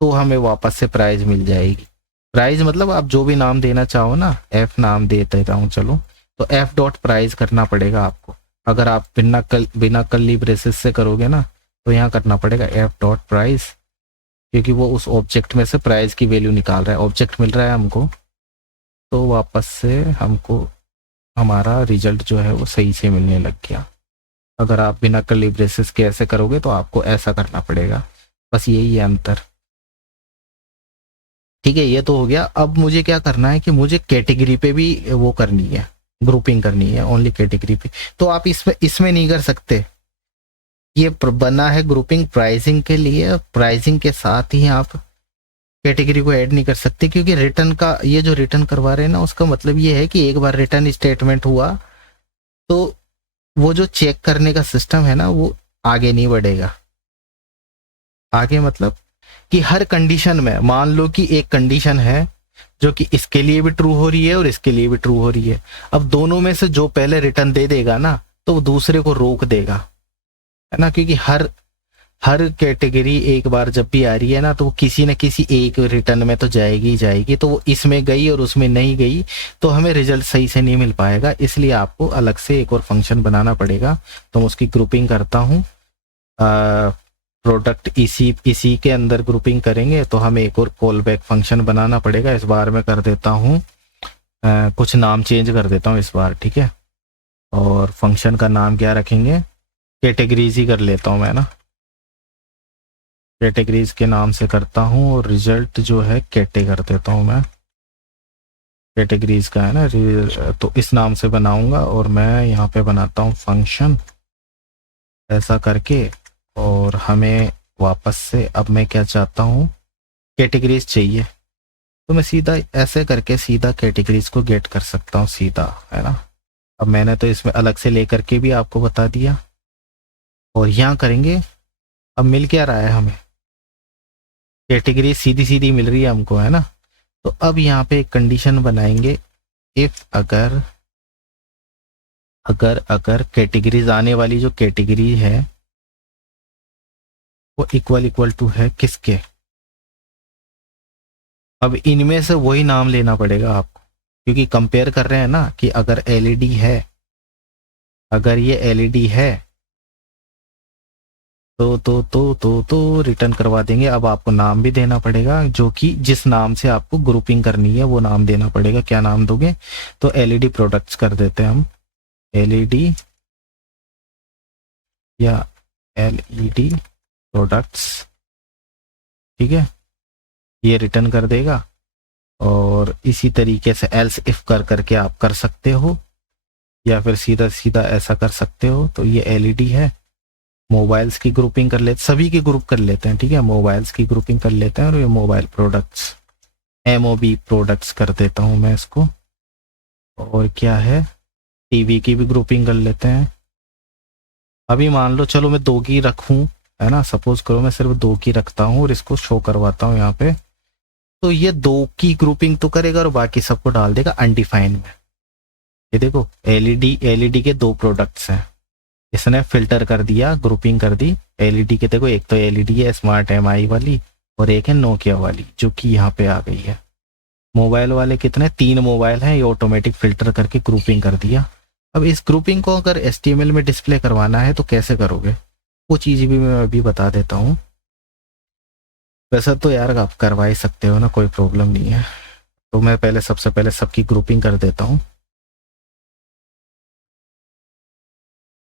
तो हमें वापस से प्राइस मिल जाएगी। प्राइस मतलब आप जो भी नाम देना चाहो ना, एफ नाम दे देता हूँ चलो, तो एफ डॉट प्राइस करना पड़ेगा आपको। अगर आप बिना कर्ली ब्रेसेस से करोगे ना, तो यहाँ करना पड़ेगा एफ डॉट प्राइस, क्योंकि वो उस ऑब्जेक्ट में से प्राइस की वैल्यू निकाल रहा है, ऑब्जेक्ट मिल रहा है हमको, तो वापस से हमको हमारा रिजल्ट जो है वो सही से मिलने लग गया। अगर आप बिना कर्ली ब्रेसेस के ऐसे करोगे तो आपको ऐसा करना पड़ेगा, बस यही है अंतर। ठीक है, ये तो हो गया। अब मुझे क्या करना है कि मुझे कैटेगरी पे भी वो करनी है, ग्रुपिंग करनी है ओनली कैटेगरी पे। तो आप इसमें नहीं कर सकते, ये बना है ग्रुपिंग प्राइसिंग के लिए, प्राइसिंग के साथ ही आप कैटेगरी को ऐड नहीं कर सकते, क्योंकि रिटर्न का ये जो रिटर्न करवा रहे हैं ना, उसका मतलब ये है कि एक बार रिटर्न स्टेटमेंट हुआ तो वो जो चेक करने का सिस्टम है ना, वो आगे नहीं बढ़ेगा। आगे मतलब कि हर कंडीशन में, मान लो कि एक कंडीशन है जो कि इसके लिए भी ट्रू हो रही है और इसके लिए भी ट्रू हो रही है, अब दोनों में से जो पहले रिटर्न दे देगा ना, तो वो दूसरे को रोक देगा, है ना। क्योंकि हर कैटेगरी एक बार जब भी आ रही है ना, तो वो किसी न किसी एक रिटर्न में तो जाएगी ही जाएगी, तो वो इसमें गई और उसमें नहीं गई तो हमें रिजल्ट सही से नहीं मिल पाएगा। इसलिए आपको अलग से एक और फंक्शन बनाना पड़ेगा। तो मैं उसकी ग्रुपिंग करता हूँ, प्रोडक्ट इसी के अंदर ग्रुपिंग करेंगे, तो हमें एक और कॉल बैक फंक्शन बनाना पड़ेगा। इस बार मैं कर देता हूँ, कुछ नाम चेंज कर देता हूँ इस बार, ठीक है। और फंक्शन का नाम क्या रखेंगे, कैटेगरीज ही कर लेता हूँ मैं ना, कैटेगरीज के नाम से करता हूँ। और रिजल्ट जो है कैटे कर देता हूँ मैं, कैटेगरीज का है ना, तो इस नाम से बनाऊंगा। और मैं यहाँ पे बनाता हूँ फंक्शन ऐसा करके, और हमें वापस से अब मैं क्या चाहता हूँ, कैटेगरीज चाहिए, तो मैं सीधा ऐसे करके सीधा कैटेगरीज को गेट कर सकता हूँ सीधा, है ना। अब मैंने तो इसमें अलग से लेकर के भी आपको बता दिया। और यहाँ करेंगे, अब मिल क्या रहा है हमें, कैटेगरी सीधी सीधी मिल रही है हमको, है ना। तो अब यहाँ पे एक कंडीशन बनाएंगे, इफ अगर अगर अगर कैटेगरीज आने वाली जो कैटेगरी है वो इक्वल टू है किसके, अब इनमें से वही नाम लेना पड़ेगा आपको, क्योंकि कंपेयर कर रहे हैं ना कि अगर एलईडी है, अगर ये एलईडी है तो रिटर्न करवा देंगे। अब आपको नाम भी देना पड़ेगा, जो कि जिस नाम से आपको ग्रुपिंग करनी है वो नाम देना पड़ेगा। क्या नाम दोगे, तो एलईडी प्रोडक्ट्स कर देते हैं हम, एलईडी या एलईडी प्रोडक्ट्स, ठीक है। ये रिटर्न कर देगा। और इसी तरीके से एल्स इफ कर करके आप कर सकते हो, या फिर सीधा सीधा ऐसा कर सकते हो। तो ये एलईडी है, मोबाइल्स की ग्रुपिंग कर लेते, सभी की ग्रुप कर लेते हैं, ठीक है, मोबाइल्स की ग्रुपिंग कर लेते हैं और ये मोबाइल प्रोडक्ट्स MOB प्रोडक्ट्स कर देता हूँ मैं इसको। और क्या है, टीवी की भी ग्रुपिंग कर लेते हैं। अभी मान लो चलो मैं 2 की रखूँ, है ना, सपोज करो मैं सिर्फ 2 की रखता हूँ और इसको शो करवाता हूँ यहाँ पे, तो ये 2 की ग्रुपिंग तो करेगा और बाकी सबको डाल देगा अनडिफाइंड में। ये देखो एलईडी के 2 प्रोडक्ट्स हैं, इसने फिल्टर कर दिया, ग्रुपिंग कर दी। एलईडी के देखो, एक तो एलईडी है स्मार्ट MI वाली और एक है नोकिया वाली जो कि यहाँ पे आ गई है। मोबाइल वाले कितने, 3 मोबाइल हैं, ये ऑटोमेटिक फिल्टर करके ग्रुपिंग कर दिया। अब इस ग्रुपिंग को अगर HTML में डिस्प्ले करवाना है तो कैसे करोगे, वो चीज़ भी मैं अभी बता देता हूँ। वैसे तो यार आप करवा ही सकते हो ना, कोई प्रॉब्लम नहीं है। तो मैं पहले सबसे पहले सबकी ग्रुपिंग कर देता हूँ।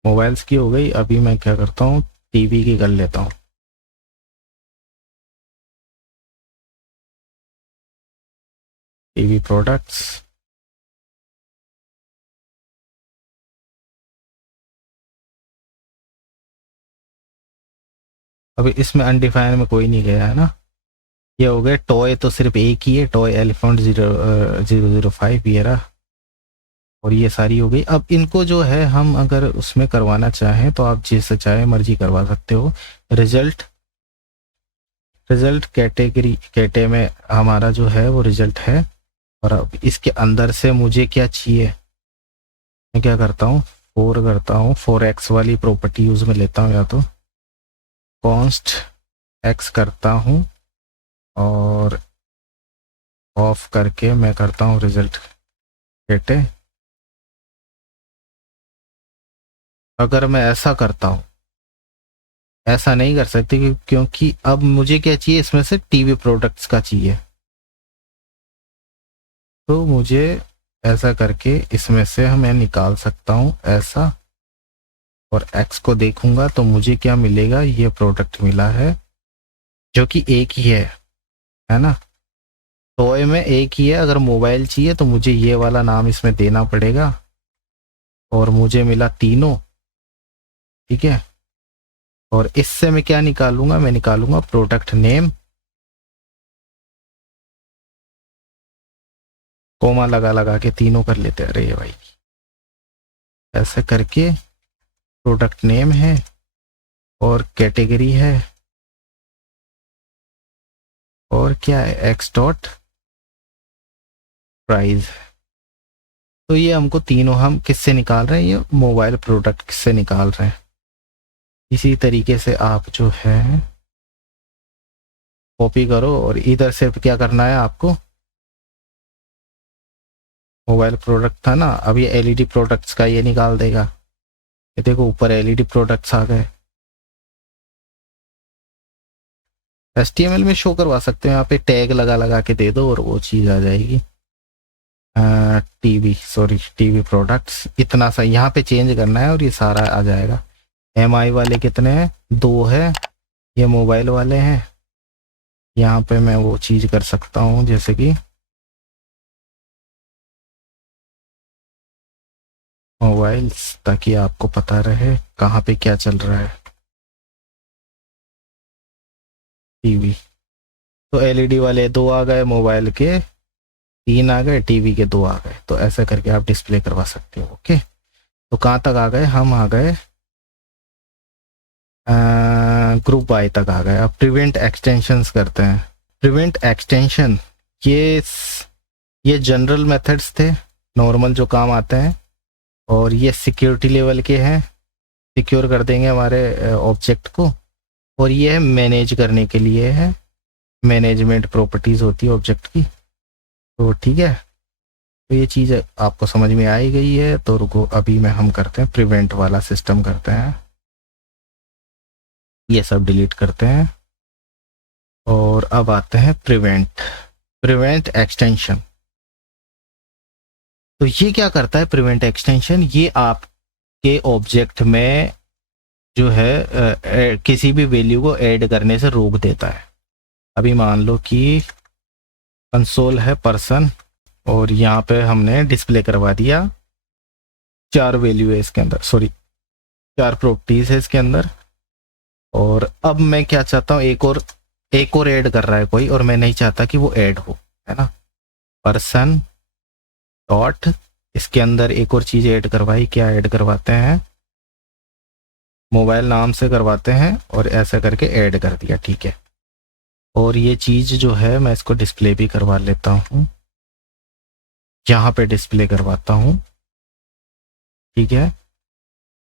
मोबाइल्स की हो गई, अभी मैं क्या करता हूँ, टीवी की कर लेता हूँ। टीवी प्रोडक्ट्स, अभी इसमें अनडिफाइंड में कोई नहीं गया है ना। ये हो गए टॉय, तो सिर्फ एक ही है, टॉय एलिफेंट 005 ये रहा। और ये सारी हो गई। अब इनको जो है हम अगर उसमें करवाना चाहें तो आप जैसे चाहे मर्जी करवा सकते हो। रिजल्ट कैटे में हमारा जो है वो रिजल्ट है। और अब इसके अंदर से मुझे क्या चाहिए, मैं क्या करता हूँ, 4 करता हूँ, 4x वाली प्रॉपर्टी यूज में लेता हूँ, या तो कॉन्स्ट x करता हूँ और ऑफ करके मैं करता हूँ रिजल्ट कैटे। अगर मैं ऐसा करता हूँ, ऐसा नहीं कर सकते क्योंकि अब मुझे क्या चाहिए, इसमें से टीवी प्रोडक्ट्स का चाहिए। तो मुझे ऐसा करके इसमें से मैं निकाल सकता हूँ ऐसा, और x को देखूंगा तो मुझे क्या मिलेगा, ये प्रोडक्ट मिला है जो कि एक ही है ना। टॉय में एक ही है, अगर मोबाइल चाहिए तो मुझे ये वाला नाम इसमें देना पड़ेगा। और मुझे मिला तीनों, ठीक है। और इससे मैं क्या निकालूंगा, मैं निकालूंगा प्रोडक्ट नेम, कोमा लगा लगा के तीनों कर लेते हैं। अरे ये भाई, ऐसे करके प्रोडक्ट नेम है और कैटेगरी है और क्या है, एक्स डॉट प्राइस। तो ये हमको तीनों हम किससे निकाल रहे हैं, ये मोबाइल प्रोडक्ट से निकाल रहे हैं। इसी तरीके से आप जो है कॉपी करो और इधर से क्या करना है आपको, मोबाइल प्रोडक्ट था ना, अब ये एलईडी प्रोडक्ट्स का ये निकाल देगा। ये देखो ऊपर एलईडी प्रोडक्ट्स आ गए। HTML में शो करवा सकते हो, यहाँ पे टैग लगा लगा के दे दो और वो चीज़ आ जाएगी। टीवी प्रोडक्ट्स, इतना सा यहाँ पे चेंज करना है और ये सारा आ जाएगा। MI वाले कितने हैं, 2 है, ये मोबाइल वाले हैं। यहाँ पे मैं वो चीज़ कर सकता हूँ जैसे कि मोबाइल्स, ताकि आपको पता रहे कहाँ पे क्या चल रहा है। टीवी, तो एलईडी वाले 2 आ गए, मोबाइल के 3 आ गए, टीवी के 2 आ गए। तो ऐसा करके आप डिस्प्ले करवा सकते हो। ओके, तो कहाँ तक आ गए, हम आ गए ग्रुप बाय तक आ गए। अब प्रिवेंट एक्सटेंशंस करते हैं। प्रिवेंट एक्सटेंशन, ये जनरल मेथड्स थे, नॉर्मल जो काम आते हैं, और ये सिक्योरिटी लेवल के हैं, सिक्योर कर देंगे हमारे ऑब्जेक्ट को। और ये है मैनेज करने के लिए है, मैनेजमेंट प्रॉपर्टीज होती है ऑब्जेक्ट की। तो ठीक है, तो ये चीज़ आपको समझ में आई गई है। तो रुको, अभी में हम करते हैं प्रिवेंट वाला सिस्टम करते हैं, ये सब डिलीट करते हैं और अब आते हैं प्रिवेंट एक्सटेंशन। तो ये क्या करता है प्रिवेंट एक्सटेंशन, ये आपके ऑब्जेक्ट में जो है किसी भी वैल्यू को ऐड करने से रोक देता है। अभी मान लो कि कंसोल है पर्सन और यहाँ पे हमने डिस्प्ले करवा दिया, 4 वैल्यू है इसके अंदर, 4 प्रॉपर्टीज है इसके अंदर। और अब मैं क्या चाहता हूँ, एक और ऐड कर रहा है कोई, और मैं नहीं चाहता कि वो ऐड हो, है ना। पर्सन डॉट, इसके अंदर एक और चीज ऐड करवाई, क्या ऐड करवाते हैं, मोबाइल नाम से करवाते हैं, और ऐसा करके ऐड कर दिया, ठीक है। और ये चीज जो है मैं इसको डिस्प्ले भी करवा लेता हूँ, यहाँ पे डिस्प्ले करवाता हूँ, ठीक है।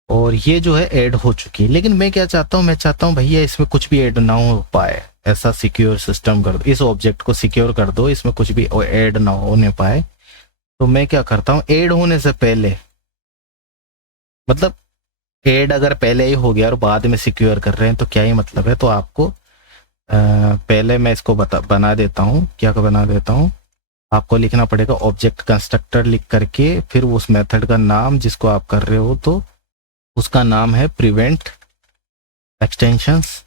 और ये जो है ऐड हो चुकी है, लेकिन मैं क्या चाहता हूँ, मैं चाहता हूँ भैया इसमें कुछ भी ऐड ना हो पाए, ऐसा सिक्योर सिस्टम कर दो, इस ऑब्जेक्ट को सिक्योर कर दो, इसमें कुछ भी ऐड ना होने पाए। तो मैं क्या करता हूँ, ऐड होने से पहले, मतलब ऐड अगर पहले ही हो गया और बाद में सिक्योर कर रहे हैं तो क्या ही मतलब है। तो आपको पहले मैं इसको बना देता हूँ, क्या बना देता हूँ, आपको लिखना पड़ेगा ऑब्जेक्ट कंस्ट्रक्टर लिख करके, फिर उस मेथड का नाम जिसको आप कर रहे हो, तो उसका नाम है प्रिवेंट एक्सटेंशंस,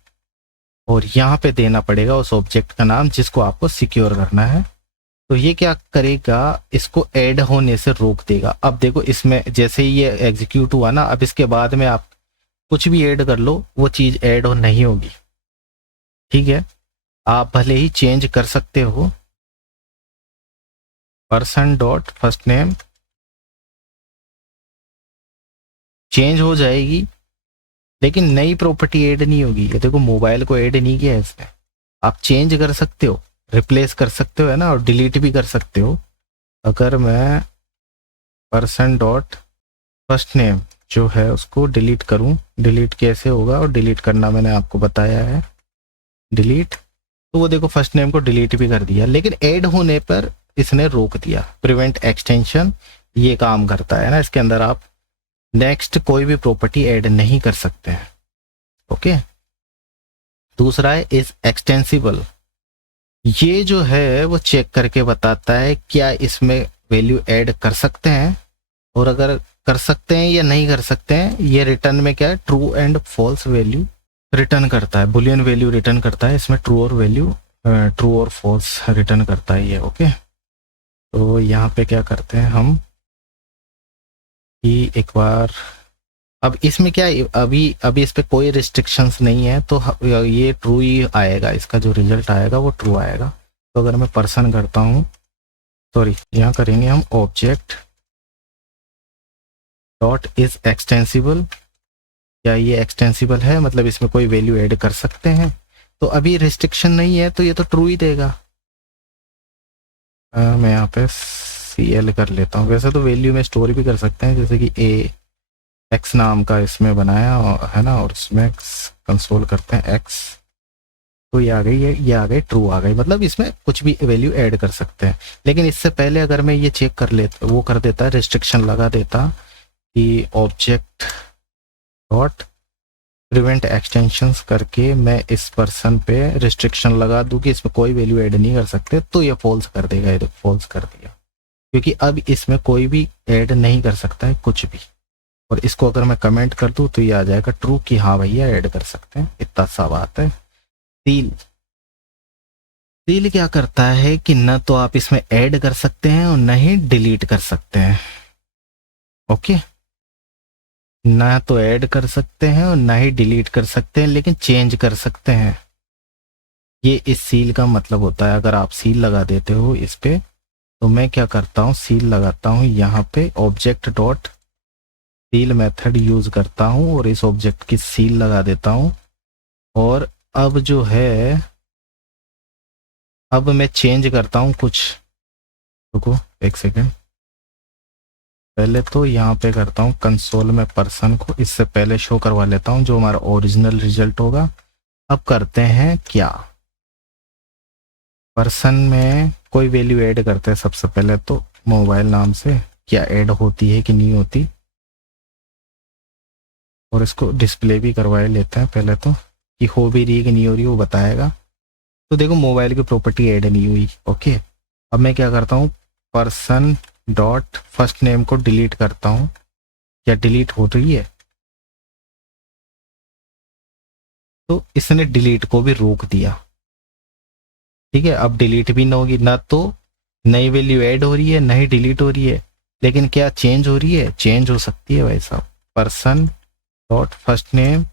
और यहाँ पे देना पड़ेगा उस ऑब्जेक्ट का नाम जिसको आपको सिक्योर करना है। तो ये क्या करेगा, इसको ऐड होने से रोक देगा। अब देखो इसमें जैसे ही ये एग्जीक्यूट हुआ ना, अब इसके बाद में आप कुछ भी ऐड कर लो, वो चीज ऐड हो नहीं होगी, ठीक है। आप भले ही चेंज कर सकते हो, person dot first name change हो जाएगी, लेकिन नई प्रॉपर्टी ऐड नहीं होगी। ये देखो मोबाइल को ऐड नहीं किया है इसने। आप चेंज कर सकते हो, रिप्लेस कर सकते हो, है ना, और डिलीट भी कर सकते हो। अगर मैं पर्सन डॉट फर्स्ट नेम जो है उसको डिलीट करूं, डिलीट कैसे होगा, और डिलीट करना मैंने आपको बताया है, डिलीट। तो वो देखो फर्स्ट नेम को डिलीट भी कर दिया, लेकिन ऐड होने पर इसने रोक दिया। प्रिवेंट एक्सटेंशन ये काम करता है ना, इसके अंदर आप नेक्स्ट कोई भी प्रॉपर्टी ऐड नहीं कर सकते हैं, ओके। दूसरा है इज एक्सटेंसिबल, ये जो है वो चेक करके बताता है क्या इसमें वैल्यू ऐड कर सकते हैं, और अगर कर सकते हैं या नहीं कर सकते हैं। ये रिटर्न में क्या है, true and false value return करता है, बुलियन वैल्यू रिटर्न करता है। इसमें ट्रू और वैल्यू, ट्रू और फॉल्स रिटर्न करता है ये, ओके। तो यहाँ पे क्या करते हैं हम कि एक बार, अब इसमें क्या है, अभी अभी इस पे कोई रिस्ट्रिक्शंस नहीं है, तो ये ट्रू ही आएगा, इसका जो रिजल्ट आएगा वो ट्रू आएगा। तो अगर मैं पर्सन करता हूँ, सॉरी यहाँ करेंगे हम ऑब्जेक्ट डॉट इज एक्सटेंसिबल, क्या ये एक्सटेंसिबल है, मतलब इसमें कोई वैल्यू ऐड कर सकते हैं। तो अभी रिस्ट्रिक्शन नहीं है तो ये तो ट्रू ही देगा। मैं यहाँ पे CL कर लेता हूँ। वैसे तो वैल्यू में स्टोर भी कर सकते हैं, जैसे कि एक्स नाम का इसमें बनाया है ना, और इसमें कंसोल करते हैं एक्स, तो ये आ गई, ये आ गई ट्रू आ गई, मतलब इसमें कुछ भी वैल्यू ऐड कर सकते हैं। लेकिन इससे पहले अगर मैं ये चेक कर लेता, वो कर देता, रिस्ट्रिक्शन लगा देता कि ऑब्जेक्ट डॉट प्रिवेंट एक्सटेंशंस करके मैं इस पर्सन पे रिस्ट्रिक्शन लगा दूं कि इसमें कोई वैल्यू ऐड नहीं कर सकते, तो ये फॉल्स कर देगा। ये फॉल्स कर दिया, क्योंकि अब इसमें कोई भी ऐड नहीं कर सकता है कुछ भी। और इसको अगर मैं कमेंट कर दूं तो ये आ जाएगा ट्रू कि हाँ भैया ऐड कर सकते हैं, इतना सा बात है। सील, सील क्या करता है कि न तो आप इसमें ऐड कर सकते हैं और न ही डिलीट कर सकते हैं, ओके। ना तो ऐड कर सकते हैं और ना ही डिलीट कर सकते हैं, लेकिन चेंज कर सकते हैं। ये इस सील का मतलब होता है। अगर आप सील लगा देते हो इस पे, तो मैं क्या करता हूँ, सील लगाता हूँ यहाँ पे, object dot seal method use करता हूँ और इस ऑब्जेक्ट की सील लगा देता हूँ। और अब जो है, अब मैं चेंज करता हूँ कुछ, रुको एक सेकेंड, पहले तो यहाँ पे करता हूँ कंसोल में पर्सन को इससे पहले शो करवा लेता हूँ जो हमारा ओरिजिनल रिजल्ट होगा। अब करते हैं क्या, पर्सन में कोई वैल्यू ऐड करते हैं। सबसे पहले तो मोबाइल नाम से क्या ऐड होती है कि नहीं होती, और इसको डिस्प्ले भी करवाए लेते हैं पहले तो, कि हो भी रही है कि नहीं हो रही वो बताएगा। तो देखो मोबाइल की प्रॉपर्टी ऐड नहीं हुई, ओके। अब मैं क्या करता हूँ, पर्सन डॉट फर्स्ट नेम को डिलीट करता हूँ, क्या डिलीट हो रही है, तो इसने डिलीट को भी रोक दिया, ठीक है। अब डिलीट भी ना होगी, ना तो नई वैल्यू ऐड हो रही है, ना ही डिलीट हो रही है, लेकिन क्या चेंज हो रही है, चेंज हो सकती है भाई साहब। Person dot first name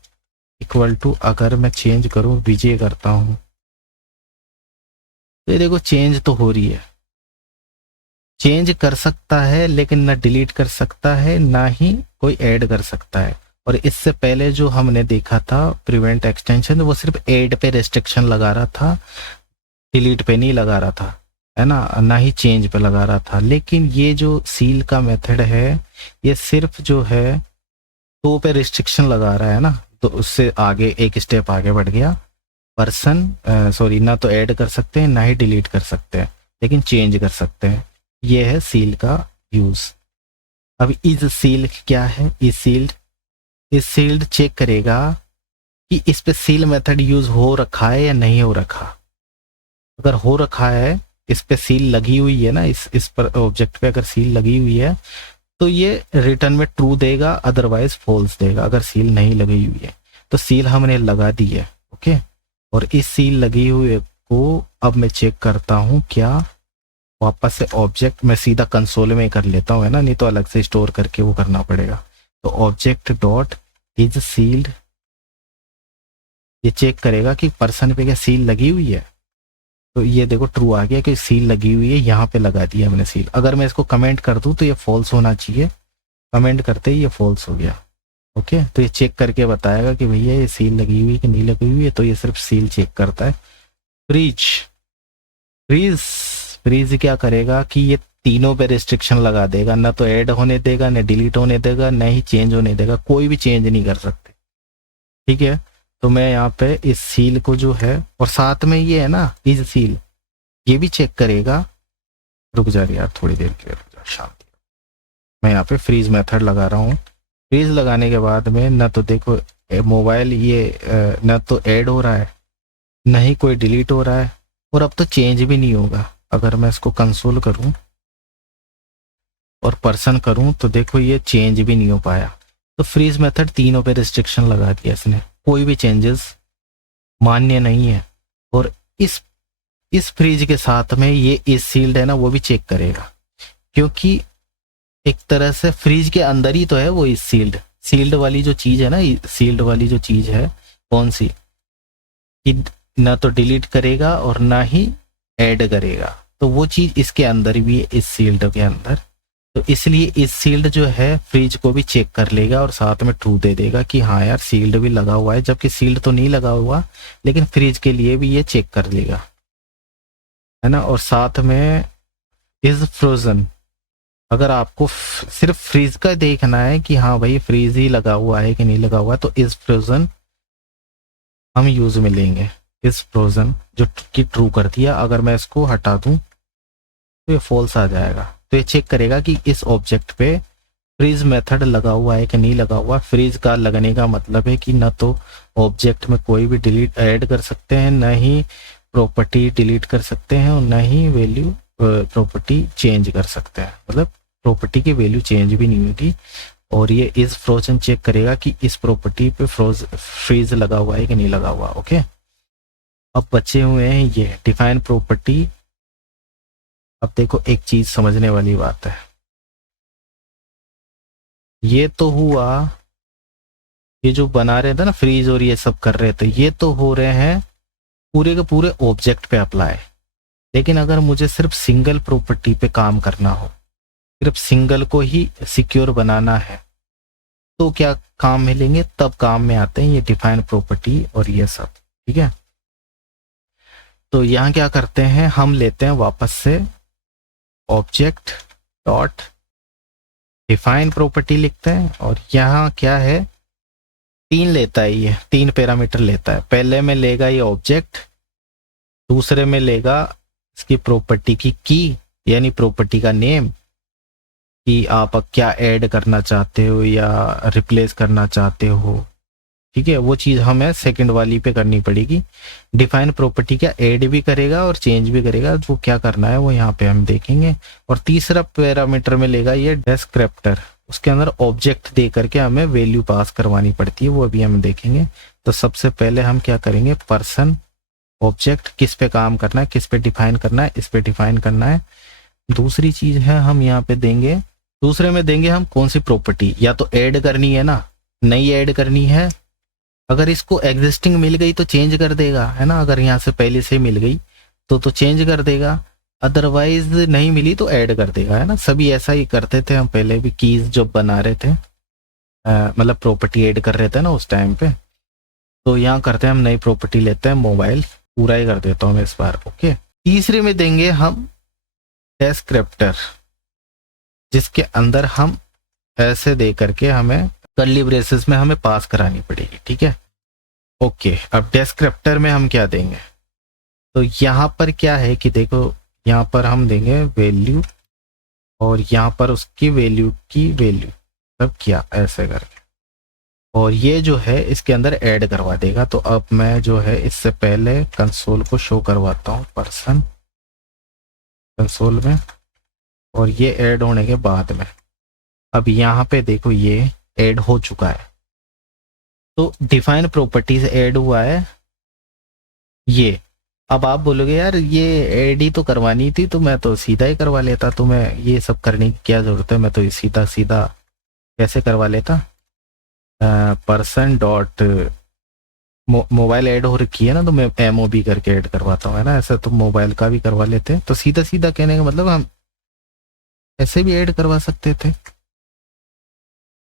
equal to, अगर मैं चेंज करूं विजय करता हूं तो ये देखो चेंज तो हो रही है, चेंज कर सकता है लेकिन ना डिलीट कर सकता है ना ही कोई ऐड कर सकता है। और इससे पहले जो हमने देखा था प्रिवेंट एक्सटेंशन, वो सिर्फ ऐड पे रेस्ट्रिक्शन लगा रहा था, डिलीट पे नहीं लगा रहा था, है ना ही चेंज पे लगा रहा था। लेकिन ये जो सील का मेथड है ये सिर्फ जो है तो पे रिस्ट्रिक्शन लगा रहा है ना, तो उससे आगे एक स्टेप आगे बढ़ गया। पर्सन सॉरी, ना तो ऐड कर सकते हैं ना ही डिलीट कर सकते हैं, लेकिन चेंज कर सकते हैं। ये है सील का यूज। अब इज सील क्या है? इज सील्ड चेक करेगा कि इस पे सील मेथड यूज हो रखा है या नहीं हो रखा। अगर हो रखा है, इस पे सील लगी हुई है ना, इस पर ऑब्जेक्ट पे अगर सील लगी हुई है तो ये रिटर्न में ट्रू देगा, अदरवाइज फॉल्स देगा। अगर सील नहीं लगी हुई है तो सील हमने लगा दी है, ओके। और इस सील लगी हुई को अब मैं चेक करता हूँ क्या वापस से ऑब्जेक्ट मैं सीधा कंसोल में कर लेता हूँ, है ना, नहीं तो अलग से स्टोर करके वो करना पड़ेगा। तो ऑब्जेक्ट डॉट इज सील्ड, ये चेक करेगा कि पर्सन पे क्या सील लगी हुई है। तो ये देखो ट्रू आ गया कि सील लगी हुई है, यहाँ पे लगा दिया हमने सील। अगर मैं इसको कमेंट कर दूं तो ये फॉल्स होना चाहिए, कमेंट करते ही ये फॉल्स हो गया, ओके। तो ये चेक करके बताएगा कि भैया ये सील लगी हुई है कि नहीं लगी हुई है, तो ये सिर्फ सील चेक करता है। फ्रीज फ्रीज फ्रीज क्या करेगा कि ये तीनों पे रिस्ट्रिक्शन लगा देगा, ना तो ऐड होने देगा, ना डिलीट होने देगा, ना ही चेंज होने देगा, कोई भी चेंज नहीं कर सकते, ठीक है। तो मैं यहाँ पे इस सील को जो है, और साथ में ये है ना इज सील, ये भी चेक करेगा। रुक जा यार थोड़ी देर के लिए, रुक जा, शांति। मैं यहाँ पे फ्रीज मेथड लगा रहा हूँ। फ्रीज लगाने के बाद में ना तो देखो मोबाइल ये ना तो ऐड हो रहा है ना ही कोई डिलीट हो रहा है, और अब तो चेंज भी नहीं होगा। अगर मैं इसको कंसोल करूँ और पर्सन करूँ तो देखो ये चेंज भी नहीं हो पाया। तो फ्रीज मेथड तीनों पे रिस्ट्रिक्शन लगा दिया इसने, कोई भी चेंजेस मान्य नहीं है। और इस फ्रीज के साथ में ये इस सील्ड है ना, वो भी चेक करेगा, क्योंकि एक तरह से फ्रीज के अंदर ही तो है वो इस सील्ड वाली जो चीज है ना, सील्ड वाली जो चीज है कौन सी, कि ना तो डिलीट करेगा और ना ही ऐड करेगा, तो वो चीज इसके अंदर भी है, इस सील्ड के अंदर। तो इसलिए इस सील्ड जो है फ्रीज को भी चेक कर लेगा और साथ में ट्रू दे देगा कि हाँ यार सील्ड भी लगा हुआ है, जबकि सील्ड तो नहीं लगा हुआ, लेकिन फ्रीज के लिए भी ये चेक कर लेगा, है ना। और साथ में इज फ्रोजन, अगर आपको सिर्फ फ्रीज का देखना है कि हाँ भाई फ्रीज ही लगा हुआ है कि नहीं लगा हुआ है, तो इज फ्रोजन हम यूज में लेंगे। इज फ्रोजन जो कि ट्रू कर दिया, अगर मैं इसको हटा दूं तो ये फॉल्स आ जाएगा। तो ये चेक करेगा कि इस ऑब्जेक्ट पे फ्रीज मेथड लगा हुआ है कि नहीं लगा हुआ। फ्रीज का लगने का मतलब है कि ना तो ऑब्जेक्ट में कोई भी डिलीट ऐड कर सकते हैं, ना ही प्रॉपर्टी डिलीट कर सकते हैं, और ना ही वैल्यू प्रॉपर्टी चेंज कर सकते हैं, मतलब प्रॉपर्टी की वैल्यू चेंज भी नहीं होगी। और ये इज फ्रोजन चेक करेगा कि इस प्रॉपर्टी पे फ्रीज लगा हुआ है कि नहीं लगा हुआ, ओके। अब बचे हुए हैं ये डिफाइन प्रॉपर्टी। अब देखो एक चीज समझने वाली बात है, ये तो हुआ, ये जो बना रहे थे ना फ्रीज और ये सब कर रहे थे, ये तो हो रहे हैं पूरे के पूरे ऑब्जेक्ट पे अप्लाई। लेकिन अगर मुझे सिर्फ सिंगल प्रॉपर्टी पे काम करना हो, सिर्फ सिंगल को ही सिक्योर बनाना है, तो क्या काम मिलेंगे? तब काम में आते हैं ये डिफाइन प्रॉपर्टी और ये सब, ठीक है। तो यहाँ क्या करते हैं, हम लेते हैं वापस से ऑब्जेक्ट डॉट डिफाइन प्रॉपर्टी लिखते हैं, और यहाँ क्या है, 3 लेता है, ये 3 पैरामीटर लेता है। पहले में लेगा ये ऑब्जेक्ट, दूसरे में लेगा इसकी प्रॉपर्टी की यानी प्रॉपर्टी का नेम, कि आप क्या ऐड करना चाहते हो या रिप्लेस करना चाहते हो, ठीक है। वो चीज़ हमें सेकंड वाली पे करनी पड़ेगी। डिफाइन प्रॉपर्टी क्या ऐड भी करेगा और चेंज भी करेगा, वो क्या करना है वो यहाँ पे हम देखेंगे। और तीसरा पैरामीटर में लेगा ये डिस्क्रिप्टर, उसके अंदर ऑब्जेक्ट दे करके हमें वैल्यू पास करवानी पड़ती है, वो अभी हम देखेंगे। तो सबसे पहले हम क्या करेंगे, पर्सन ऑब्जेक्ट किस पे काम करना है, किस पे डिफाइन करना है, इस पे डिफाइन करना है। दूसरी चीज है हम यहाँ पे देंगे, दूसरे में देंगे हम कौन सी प्रॉपर्टी, या तो ऐड करनी है ना, नई ऐड करनी है, अगर इसको एग्जिस्टिंग मिल गई तो चेंज कर देगा, है ना, अगर यहाँ से पहले से मिल गई तो चेंज कर देगा, अदरवाइज नहीं मिली तो ऐड कर देगा, है ना। सभी ऐसा ही करते थे हम पहले भी, कीज जो बना रहे थे, मतलब प्रॉपर्टी ऐड कर रहे थे ना उस टाइम पे। तो यहाँ करते हैं हम, नई प्रॉपर्टी लेते हैं मोबाइल, पूरा ही कर देता हूँ मैं इस बार। ओके, तीसरे में देंगे हम डिस्क्रिप्टर, जिसके अंदर हम ऐसे दे करके हमें कर्ली ब्रेसेस में हमें पास करानी पड़ेगी, ठीक है। ओके, अब डिस्क्रिप्टर में हम क्या देंगे, तो यहाँ पर क्या है कि देखो, यहाँ पर हम देंगे वैल्यू, और यहाँ पर उसकी वैल्यू की वैल्यू, सब किया ऐसे करके, और ये जो है इसके अंदर ऐड करवा देगा। तो अब मैं जो है इससे पहले कंसोल को शो करवाता हूँ पर्सन कंसोल में, और ये ऐड होने के बाद में अब यहाँ पे देखो ये ऐड हो चुका है। तो डिफाइन प्रॉपर्टीज ऐड हुआ है ये। अब आप बोलोगे यार ये ऐड ही तो करवानी थी, तो मैं तो सीधा ही करवा लेता, तो मैं ये सब करने की क्या जरूरत है, मैं तो सीधा सीधा कैसे करवा लेता। पर्सन डॉट मोबाइल ऐड हो रखी है ना, तो मैं MOB करके ऐड करवाता हूँ, है ना। ऐसा तो मोबाइल का भी करवा लेते हैं, तो सीधा सीधा कहने का मतलब हम ऐसे भी ऐड करवा सकते थे,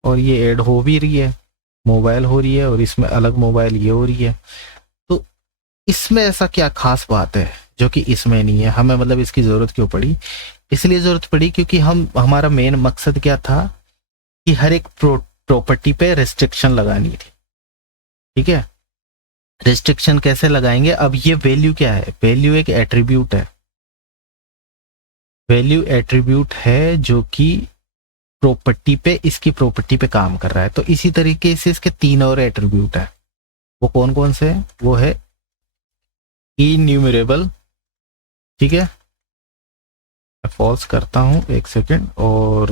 और ये ऐड हो भी रही है, मोबाइल हो रही है, और इसमें अलग मोबाइल ये हो रही है। तो इसमें ऐसा क्या खास बात है जो कि इसमें नहीं है, हमें मतलब इसकी जरूरत क्यों पड़ी। इसलिए जरूरत पड़ी क्योंकि हमारा मेन मकसद क्या था कि हर एक प्रॉपर्टी पे रिस्ट्रिक्शन लगानी थी, ठीक है। रिस्ट्रिक्शन कैसे लगाएंगे, अब ये वैल्यू क्या है, वैल्यू एक एट्रीब्यूट है, वैल्यू एट्रीब्यूट है जो कि प्रॉपर्टी पे, इसकी प्रॉपर्टी पे काम कर रहा है। तो इसी तरीके से इसके 3 और एट्रीब्यूट है, वो कौन कौन से हैं, वो है इन्यूमरेबल, ठीक है, मैं फॉल्स करता हूं एक सेकेंड, और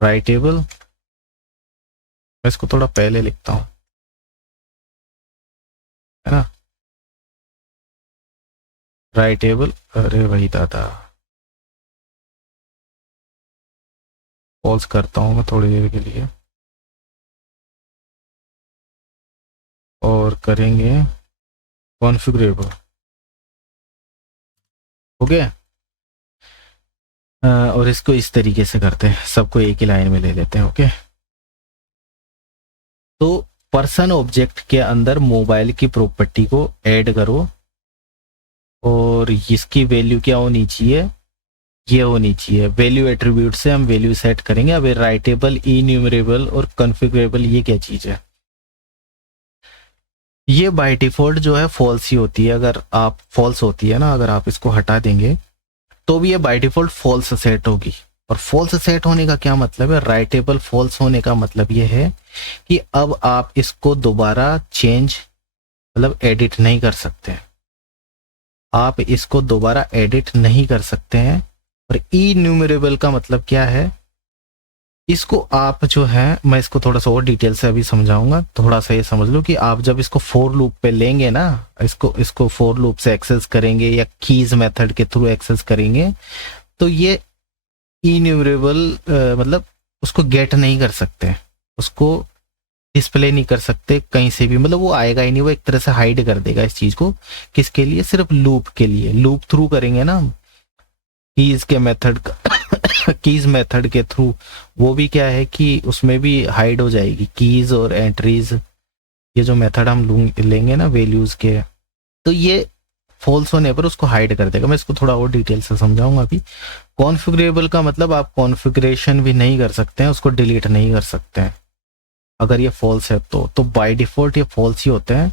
राइटेबल, मैं इसको थोड़ा पहले लिखता हूं, है ना, राइटेबल, अरे वही दादा, फॉल्स करता हूं मैं थोड़ी देर के लिए, और करेंगे कॉन्फ़िगरेबल, हो गया। और इसको इस तरीके से करते हैं, सबको एक ही लाइन में ले लेते हैं। ओके, तो पर्सन ऑब्जेक्ट के अंदर मोबाइल की प्रॉपर्टी को ऐड करो, और इसकी वैल्यू क्या होनी चाहिए, ये होनी चाहिए। वैल्यू एट्रीब्यूट से हम वैल्यू सेट करेंगे। अब राइटेबल, इन्यूमरेबल और कॉन्फ़िगरेबल, ये क्या चीज है, ये बाय डिफॉल्ट जो है फॉल्स ही होती है। अगर आप फॉल्स होती है ना, अगर आप इसको हटा देंगे तो भी ये बाय डिफॉल्ट फॉल्स सेट होगी। और फॉल्स सेट होने का क्या मतलब है, राइटेबल फॉल्स होने का मतलब ये है कि अब आप इसको दोबारा चेंज, मतलब एडिट नहीं कर सकते, आप इसको दोबारा एडिट नहीं कर सकते हैं। और इन्यूमरेबल का मतलब क्या है, इसको आप जो है, मैं इसको थोड़ा सा और डिटेल से अभी समझाऊंगा, थोड़ा सा ये समझ लो कि आप जब इसको फोर लूप पे लेंगे ना, इसको फोर लूप से एक्सेस करेंगे या कीज मेथड के थ्रू एक्सेस करेंगे, तो ये इन्यूमरेबल मतलब उसको गेट नहीं कर सकते, उसको डिस्प्ले नहीं कर सकते कहीं से भी, मतलब वो आएगा ही नहीं, वो एक तरह से हाइड कर देगा इस चीज को। किसके लिए, सिर्फ लूप के लिए, लूप थ्रू करेंगे ना कीज के मेथड का कीज मेथड के थ्रू, वो भी क्या है कि उसमें भी हाइड हो जाएगी कीज और एंट्रीज, ये जो मेथड हम लेंगे ना वैल्यूज के, तो ये फॉल्स होने पर उसको हाइड कर देगा। मैं इसको थोड़ा और डिटेल से समझाऊंगा अभी। कॉन्फ़िगरेबल का मतलब आप कॉन्फ़िगरेशन भी नहीं कर सकते हैं, उसको डिलीट नहीं कर सकते हैं अगर ये फॉल्स है तो बाय डिफॉल्ट ये फॉल्स ही होते हैं।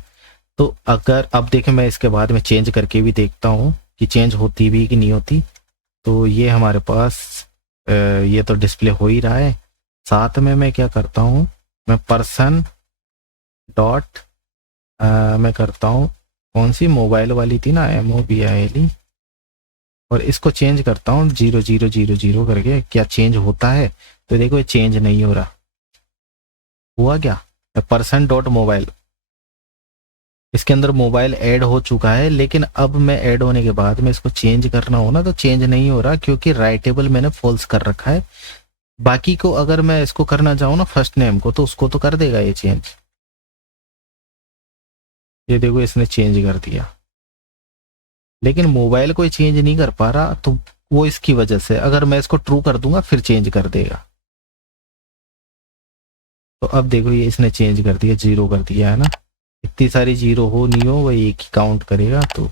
तो अगर अब देखें, मैं इसके बाद में चेंज करके भी देखता हूँ कि चेंज होती भी कि नहीं होती। तो ये हमारे पास ये तो डिस्प्ले हो ही रहा है। साथ में मैं क्या करता हूँ, मैं पर्सन डॉट मैं करता हूँ, कौन सी मोबाइल वाली थी ना, MOBILE, और इसको चेंज करता हूँ 0000 करके। क्या चेंज होता है, तो देखो ये चेंज नहीं हो रहा, हुआ क्या, पर्सन डॉट मोबाइल, इसके अंदर मोबाइल ऐड हो चुका है, लेकिन अब मैं ऐड होने के बाद में इसको चेंज करना हो ना, तो चेंज नहीं हो रहा क्योंकि राइटेबल मैंने फॉल्स कर रखा है। बाकी को अगर मैं इसको करना चाहूँ ना फर्स्ट नेम को, तो उसको तो कर देगा ये चेंज, ये देखो इसने चेंज कर दिया, लेकिन मोबाइल कोई चेंज नहीं कर पा रहा, तो वो इसकी वजह से। अगर मैं इसको ट्रू कर दूंगा फिर चेंज कर देगा। तो अब देखो ये इसने चेंज कर दिया, 0 कर दिया है ना। इतनी सारी 0 हो नहीं हो वो एक ही काउंट करेगा। तो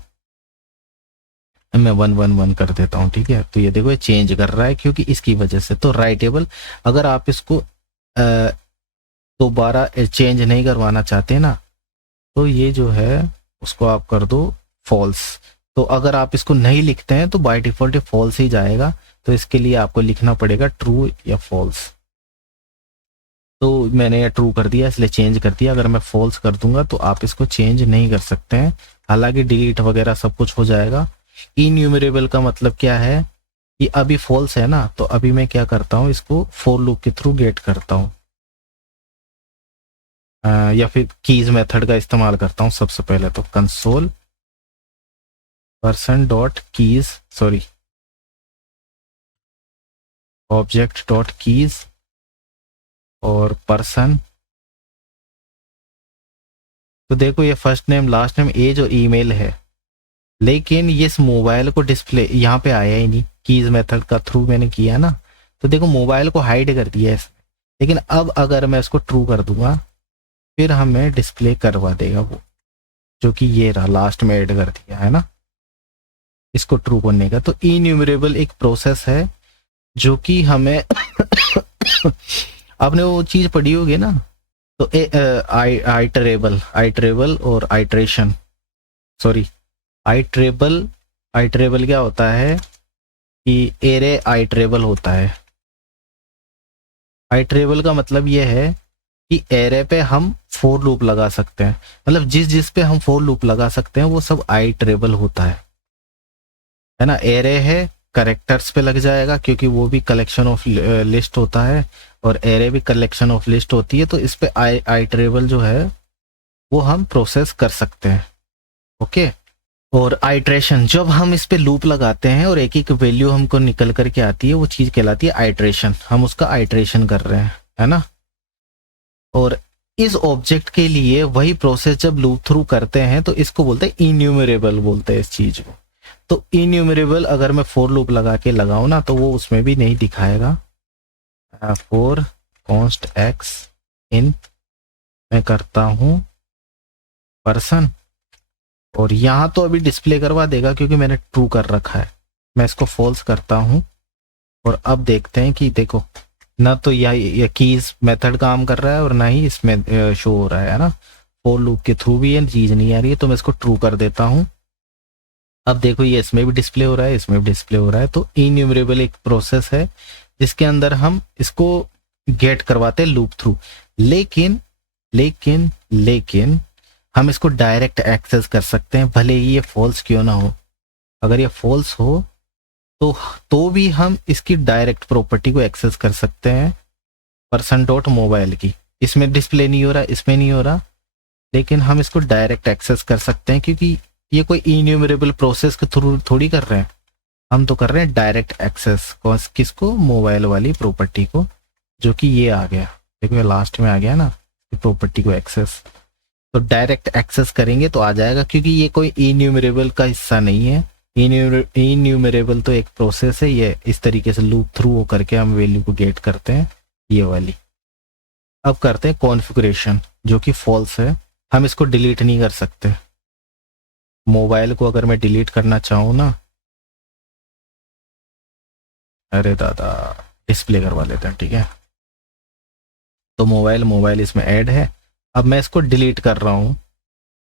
मैं 111 कर देता हूँ, ठीक है। तो ये देखो ये चेंज कर रहा है क्योंकि इसकी वजह से। तो राइटेबल, अगर आप इसको दोबारा चेंज नहीं करवाना चाहते ना, तो ये जो है उसको आप कर दो फॉल्स। तो अगर आप इसको नहीं लिखते हैं तो बाय डिफॉल्ट ये फॉल्स ही जाएगा। तो इसके लिए आपको लिखना पड़ेगा ट्रू या फॉल्स। तो मैंने ये ट्रू कर दिया इसलिए चेंज कर दिया। अगर मैं फॉल्स कर दूंगा तो आप इसको चेंज नहीं कर सकते हैं, हालांकि डिलीट वगैरह सब कुछ हो जाएगा। इन्यूमरेबल का मतलब क्या है कि अभी फॉल्स है ना, तो अभी मैं क्या करता हूँ, इसको फॉर लूप के थ्रू गेट करता हूँ, या फिर कीज मेथड का इस्तेमाल करता हूँ। सबसे पहले तो console person dot keys, sorry object dot keys और पर्सन। तो देखो ये फर्स्ट नेम लास्ट नेम ए जो ईमेल है, लेकिन ये इस मोबाइल को डिस्प्ले यहाँ पे आया ही नहीं। कीज मेथड का थ्रू मैंने किया ना, तो देखो मोबाइल को हाइड कर दिया इसने। लेकिन अब अगर मैं इसको ट्रू कर दूंगा फिर हमें डिस्प्ले करवा देगा वो, जो कि ये रहा लास्ट में ऐड कर दिया है ना इसको ट्रू करने का। तो इन्यूमरेबल एक प्रोसेस है जो कि हमें आपने वो चीज पढ़ी होगी ना, तो आइटरेबल और आइट्रेशन, सॉरी आइटरेबल क्या होता है कि एरे आइटरेबल होता है। आइटरेबल का मतलब ये है कि एरे पे हम फोर लूप लगा सकते हैं, मतलब जिस पे हम फोर लूप लगा सकते हैं वो सब आइटरेबल होता है ना। एरे है करेक्टर्स पे लग जाएगा क्योंकि वो भी कलेक्शन ऑफ लिस्ट होता है, और एरे भी कलेक्शन ऑफ लिस्ट होती है। तो इस पे आइटरेबल जो है वो हम प्रोसेस कर सकते हैं, ओके। और आइट्रेशन, जब हम इस पे लूप लगाते हैं और एक एक वैल्यू हमको निकल करके आती है, वो चीज कहलाती है आइट्रेशन। हम उसका आइट्रेशन कर रहे हैं, है ना। और इस ऑब्जेक्ट के लिए वही प्रोसेस जब लूप थ्रू करते हैं तो इसको बोलते हैं इन्यूमरेबल, बोलते हैं इस चीज को। तो इन्यूमरेबल अगर मैं फोर लूप लगा के लगाऊं ना तो वो उसमें भी नहीं दिखाएगा। फोर कॉन्स्ट एक्स इन, मैं करता हूं पर्सन, और यहां तो अभी डिस्प्ले करवा देगा क्योंकि मैंने ट्रू कर रखा है। मैं इसको फॉल्स करता हूं और अब देखते हैं कि देखो ना तो यह कीज मेथड काम कर रहा है और ना ही इसमें शो हो रहा है ना। फॉर लूप के थ्रू भी ये चीज नहीं आ रही है, तो मैं इसको ट्रू कर देता हूं। अब देखो ये इसमें भी डिस्प्ले हो रहा है, इसमें भी डिस्प्ले हो रहा है। तो इन्यूमरेबल एक प्रोसेस है जिसके अंदर हम इसको गेट करवाते हैं लूप थ्रू। लेकिन लेकिन लेकिन हम इसको डायरेक्ट एक्सेस कर सकते हैं, भले ही ये फॉल्स क्यों ना हो। अगर ये फॉल्स हो तो भी हम इसकी डायरेक्ट प्रॉपर्टी को एक्सेस कर सकते हैं पर्सन डॉट मोबाइल की। इसमें डिस्प्ले नहीं हो रहा, इसमें नहीं हो रहा, लेकिन हम इसको डायरेक्ट एक्सेस कर सकते हैं क्योंकि ये कोई इन्यूमरेबल प्रोसेस के थ्रू थोड़ी कर रहे हैं, हम तो कर रहे हैं डायरेक्ट एक्सेस। किसको? मोबाइल वाली प्रॉपर्टी को, जो कि ये आ गया, देखो ये लास्ट में आ गया ना प्रॉपर्टी को एक्सेस। तो डायरेक्ट एक्सेस करेंगे तो आ जाएगा क्योंकि ये कोई इन्यूमरेबल का हिस्सा नहीं है। इन्यूमरेबल तो एक प्रोसेस है, ये इस तरीके से लूप थ्रू हो करके हम वैल्यू को गेट करते हैं, ये वाली। अब करते हैं कॉन्फ़िगरेशन, जो कि फॉल्स है। हम इसको डिलीट नहीं कर सकते। मोबाइल को अगर मैं डिलीट करना चाहूँ ना, अरे दादा, डिस्प्ले करवा लेते हैं, ठीक है। तो मोबाइल इसमें ऐड है। अब मैं इसको डिलीट कर रहा हूँ,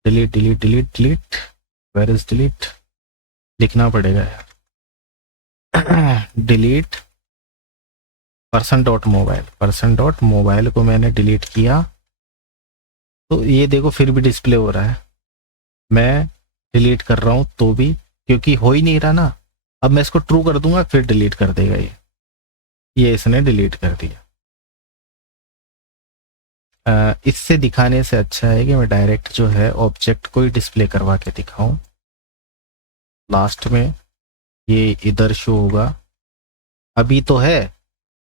delete delete delete delete, where is delete, लिखना पड़ेगा यार। डिलीट पर्सन डॉट मोबाइल को मैंने डिलीट किया, तो ये देखो फिर भी डिस्प्ले हो रहा है। मैं डिलीट कर रहा हूँ तो भी, क्योंकि हो ही नहीं रहा ना। अब मैं इसको ट्रू कर दूंगा फिर डिलीट कर देगा ये इसने डिलीट कर दिया। इससे दिखाने से अच्छा है कि मैं डायरेक्ट जो है ऑब्जेक्ट को ही डिस्प्ले करवा के दिखाऊं। लास्ट में ये इधर शो होगा, अभी तो है,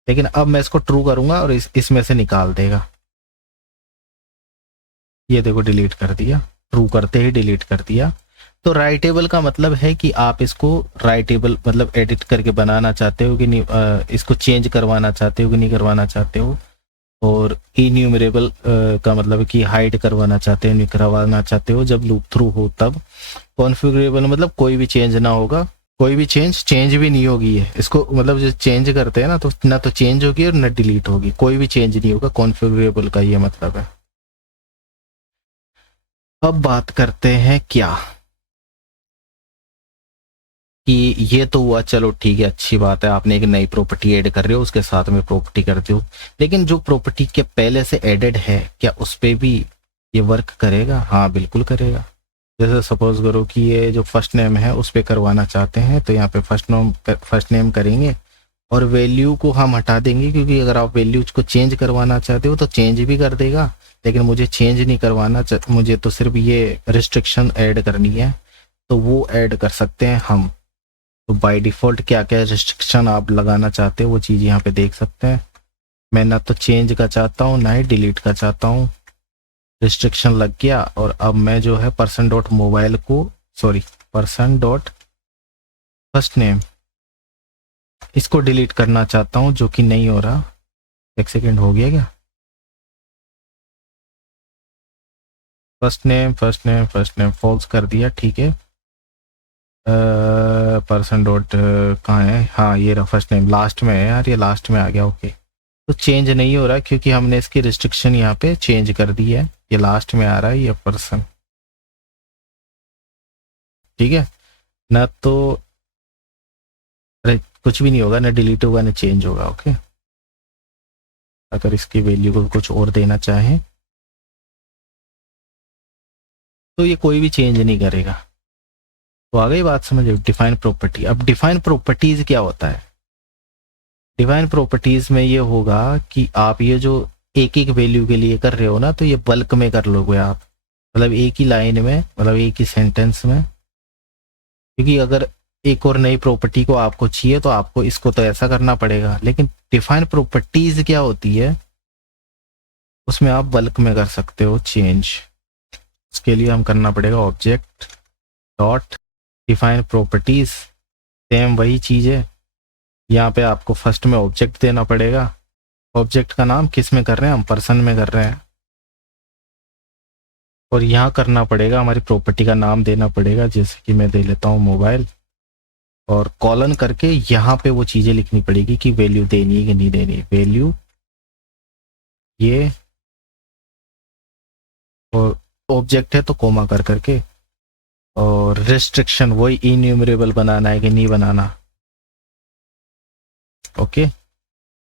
लेकिन अब मैं इसको ट्रू करूंगा और इसमें से निकाल देगा। ये देखो डिलीट कर दिया। ट्रू करते ही डिलीट कर दिया। तो राइटेबल का मतलब है कि आप इसको राइटेबल मतलब एडिट करके बनाना चाहते हो कि नहीं, इसको चेंज करवाना चाहते हो कि नहीं करवाना चाहते हो। और इन्यूमरेबल का मतलब है कि हाइड करवाना चाहते हो नहीं करवाना चाहते हो। जब लूप थ्रू हो तब कॉन्फ़िगरेबल मतलब कोई भी चेंज ना होगा, कोई भी चेंज भी नहीं होगी। है इसको मतलब जो चेंज करते हैं ना, तो ना तो चेंज होगी और ना डिलीट होगी, कोई भी चेंज नहीं होगा। कॉन्फ़िगरेबल का ये मतलब है। अब बात करते हैं क्या कि ये तो हुआ, चलो ठीक है, अच्छी बात है, आपने एक नई प्रॉपर्टी ऐड कर रहे हो, उसके साथ में प्रॉपर्टी करते हो। लेकिन जो प्रॉपर्टी के पहले से एडेड है, क्या उस पर भी ये वर्क करेगा? हाँ बिल्कुल करेगा। जैसे सपोज करो कि ये जो फर्स्ट नेम है उस पर करवाना चाहते हैं, तो यहाँ पे फर्स्ट नेम करेंगे और वैल्यू को हम हटा देंगे, क्योंकि अगर आप वैल्यूज को चेंज करवाना चाहते हो तो चेंज भी कर देगा। लेकिन मुझे चेंज नहीं करवाना, मुझे तो सिर्फ ये रिस्ट्रिक्शन ऐड करनी है, तो वो ऐड कर सकते हैं हम। तो बाय डिफ़ॉल्ट क्या क्या रिस्ट्रिक्शन आप लगाना चाहते हो वो चीज़ यहाँ पे देख सकते हैं। मैं ना तो चेंज का चाहता हूँ ना ही डिलीट का चाहता हूँ, रिस्ट्रिक्शन लग गया। और अब मैं जो है पर्सन.मोबाइल को पर्सन.फर्स्ट नेम इसको डिलीट करना चाहता हूँ, जो कि नहीं हो रहा। एक सेकेंड, हो गया क्या? फर्स्ट नेम फॉल्स कर दिया, ठीक है। पर्सन डॉट कहाँ है? हाँ ये रहा, फर्स्ट नेम लास्ट में है यार, ये लास्ट में आ गया। ओके, तो चेंज नहीं हो रहा क्योंकि हमने इसकी रिस्ट्रिक्शन यहाँ पे चेंज कर दी है। ये लास्ट में आ रहा है ये पर्सन, ठीक है ना। तो अरे कुछ भी नहीं होगा, ना डिलीट होगा ना चेंज होगा। ओके, अगर इसकी वैल्यू को कुछ और देना चाहें तो ये कोई भी चेंज नहीं करेगा। तो आ गई बात समझ? Define property. अब डिफाइन प्रॉपर्टीज क्या होता है? डिफाइन प्रॉपर्टीज में ये होगा कि आप ये जो एक एक वैल्यू के लिए कर रहे हो ना, तो ये बल्क में कर लोगे आप, मतलब एक ही लाइन में, मतलब एक ही सेंटेंस में। क्योंकि अगर एक और नई प्रॉपर्टी को आपको चाहिए तो आपको इसको तो ऐसा करना पड़ेगा। लेकिन डिफाइन प्रॉपर्टीज क्या होती है, उसमें आप बल्क में कर सकते हो चेंज। उसके लिए हम करना पड़ेगा object dot define properties. Same वही चीज़ है, यहाँ पे आपको फर्स्ट में ऑब्जेक्ट देना पड़ेगा। ऑब्जेक्ट का नाम किस में कर रहे हैं हम? पर्सन में कर रहे हैं। और यहाँ करना पड़ेगा, हमारी प्रॉपर्टी का नाम देना पड़ेगा, जैसे कि मैं दे लेता हूँ मोबाइल, और कॉलन करके यहाँ पे वो चीज़ें लिखनी पड़ेगी कि वैल्यू देनी है कि नहीं देनी। वैल्यू ये, और ऑब्जेक्ट है तो कोमा कर करके, और रिस्ट्रिक्शन वही इन्यूमरेबल बनाना है कि नहीं बनाना। ओके,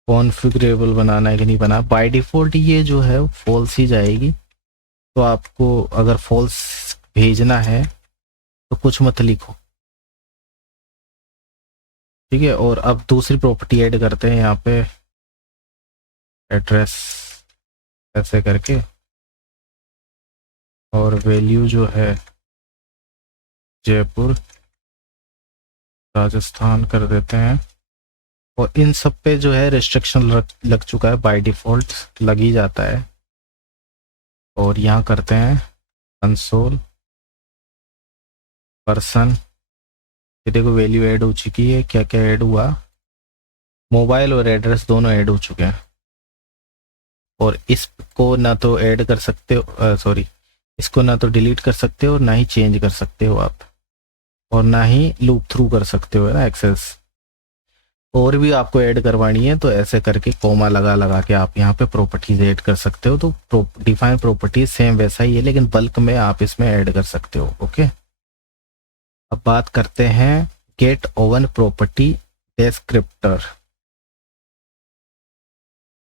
कॉन्फ़िगरेबल बनाना है कि नहीं बनाना। बाय डिफ़ॉल्ट ये जो है फॉल्स ही जाएगी, तो आपको अगर फॉल्स भेजना है तो कुछ मत लिखो, ठीक है। और अब दूसरी प्रॉपर्टी ऐड करते हैं यहाँ पे, एड्रेस ऐसे करके, और वैल्यू जो है जयपुर राजस्थान कर देते हैं। और इन सब पे जो है रिस्ट्रिक्शन लग चुका है, बाय डिफ़ॉल्ट लग ही जाता है। और यहाँ करते हैं कंसोल पर्सन, देखो वैल्यू ऐड हो चुकी है। क्या क्या ऐड हुआ? मोबाइल और एड्रेस दोनों ऐड हो चुके हैं। और इसको ना तो ऐड कर सकते हो, इसको ना तो डिलीट कर सकते हो, ना ही चेंज कर सकते हो आप, और ना ही लूप थ्रू कर सकते हो ना एक्सेस। और भी आपको ऐड करवानी है तो ऐसे करके कोमा लगा लगा के आप यहाँ पे प्रॉपर्टीज ऐड कर सकते हो। तो डिफाइन प्रॉपर्टीज सेम वैसा ही है, लेकिन बल्क में आप इसमें ऐड कर सकते हो। ओके, अब बात करते हैं गेट ओवन प्रॉपर्टी डिस्क्रिप्टर।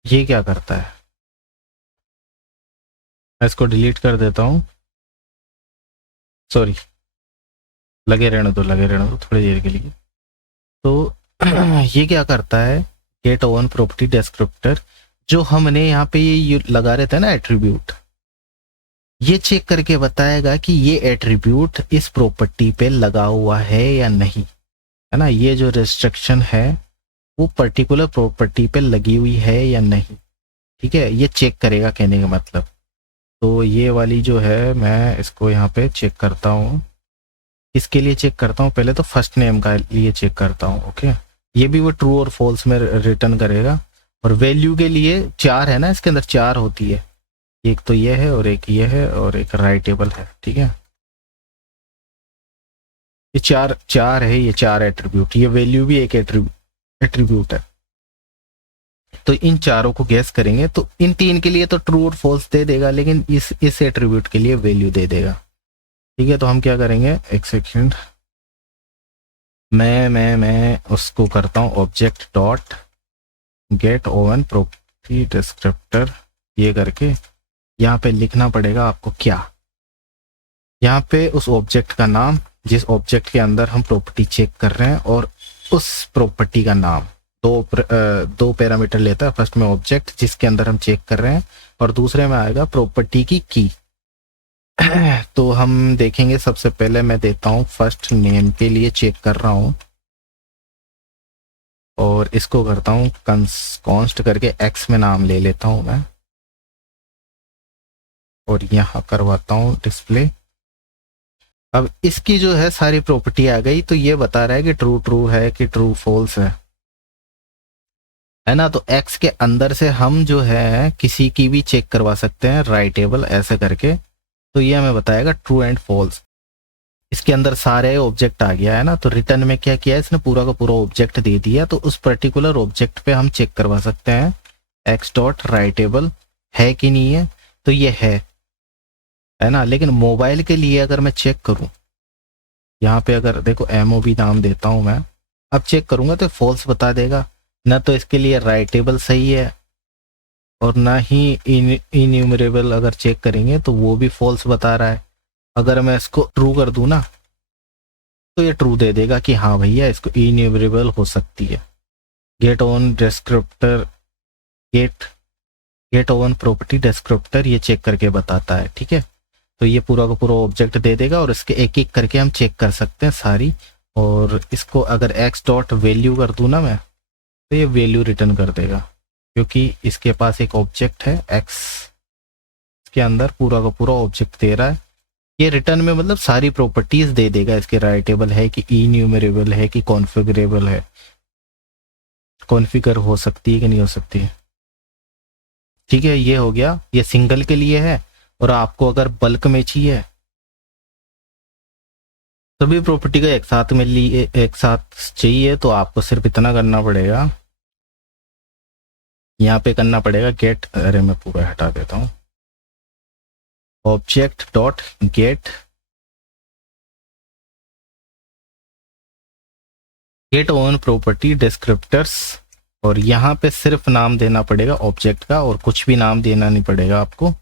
ये क्या करता है? मैं इसको डिलीट कर देता हूँ, सॉरी, लगे रहने दो थोड़ी देर के लिए। तो ये क्या करता है? गेट ओवन प्रॉपर्टी डिस्क्रिप्टर, जो हमने यहाँ पे ये लगा रहे थे ना एट्रीब्यूट, ये चेक करके बताएगा कि ये एट्रीब्यूट इस प्रॉपर्टी पे लगा हुआ है या नहीं, है ना। ये जो रिस्ट्रिक्शन है वो पर्टिकुलर प्रॉपर्टी पे लगी हुई है या नहीं, ठीक है। ये चेक करेगा, कहने का मतलब। तो ये वाली जो है मैं इसको यहाँ पे चेक करता हूँ। इसके लिए चेक करता हूँ, पहले तो फर्स्ट नेम का लिए चेक करता हूँ। ओके, ये भी वो ट्रू और फॉल्स में रिटर्न करेगा। और वैल्यू के लिए 4 है ना, इसके अंदर 4 होती है, एक तो ये है और एक ये है और एक राइटेबल है। ठीक है, ये चार चार है, ये 4 एट्रीब्यूट, ये वैल्यू भी एक एट्रीब्यूट है। तो इन चारों को गैस करेंगे तो इन 3 के लिए तो ट्रू और फॉल्स दे देगा, लेकिन इस एट्रीब्यूट के लिए वैल्यू दे देगा। ठीक है, तो हम क्या करेंगे, एक सेकेंड, मैं उसको करता हूँ object dot gate oven property descriptor, ये करके यहाँ पे लिखना पड़ेगा आपको क्या, यहाँ पे उस ऑब्जेक्ट का नाम जिस ऑब्जेक्ट के अंदर हम प्रॉपर्टी चेक कर रहे हैं, और उस प्रॉपर्टी का नाम। दो पैरामीटर लेता है, फर्स्ट में ऑब्जेक्ट जिसके अंदर हम चेक कर रहे हैं, और दूसरे में आएगा प्रॉपर्टी की तो हम देखेंगे, सबसे पहले मैं देता हूँ फर्स्ट नेम के लिए चेक कर रहा हूँ, और इसको करता हूँ कॉन्स्ट करके एक्स में नाम ले लेता हूँ मैं, और यहाँ करवाता हूँ डिस्प्ले। अब इसकी जो है सारी प्रॉपर्टी आ गई, तो ये बता रहा है कि ट्रू ट्रू है कि ट्रू फॉल्स है ना। तो एक्स के अंदर से हम जो है किसी की भी चेक करवा सकते हैं राइटेबल ऐसे करके, तो ये हमें बताएगा ट्रू एंड फॉल्स। इसके अंदर सारे ऑब्जेक्ट आ गया है ना, तो रिटर्न में क्या किया है इसने, पूरा का पूरा ऑब्जेक्ट दे दिया, तो उस पर्टिकुलर ऑब्जेक्ट पे हम चेक करवा सकते हैं एक्स डॉट राइटेबल है कि नहीं है, तो ये है ना। लेकिन मोबाइल के लिए अगर मैं चेक करूं, यहाँ पे अगर देखो MOB नाम देता हूं मैं, अब चेक करूंगा तो फॉल्स बता देगा ना, तो इसके लिए राइटेबल सही है, और ना ही इन्यूमरेबल अगर चेक करेंगे तो वो भी फॉल्स बता रहा है। अगर मैं इसको ट्रू कर दूं ना, तो ये ट्रू दे देगा कि हाँ भैया इसको इन्यूमरेबल हो सकती है। Get own descriptor, get own property descriptor ये चेक करके बताता है। ठीक है, तो ये पूरा का पूरा ऑब्जेक्ट दे देगा, और इसके एक एक करके हम चेक कर सकते हैं सारी। और इसको अगर एक्स डॉट वैल्यू कर दूं ना मैं, तो ये वैल्यू रिटर्न कर देगा, क्योंकि इसके पास एक ऑब्जेक्ट है एक्स के अंदर पूरा का पूरा ऑब्जेक्ट दे रहा है। ये रिटर्न में मतलब सारी प्रॉपर्टीज दे देगा, इसके राइटेबल है कि इन्यूमरेबल है कि कॉन्फ़िगरेबल है, कॉन्फ़िगर हो सकती है कि नहीं हो सकती है। ठीक है, ये हो गया, ये सिंगल के लिए है। और आपको अगर बल्क में चाहिए, सभी प्रॉपर्टी का एक साथ चाहिए, तो आपको सिर्फ इतना करना पड़ेगा, यहाँ पे करना पड़ेगा गेट, अरे मैं पूरा हटा देता हूँ, object dot gate own property descriptors, और यहाँ पे सिर्फ नाम देना पड़ेगा ऑब्जेक्ट का, और कुछ भी नाम देना नहीं पड़ेगा आपको।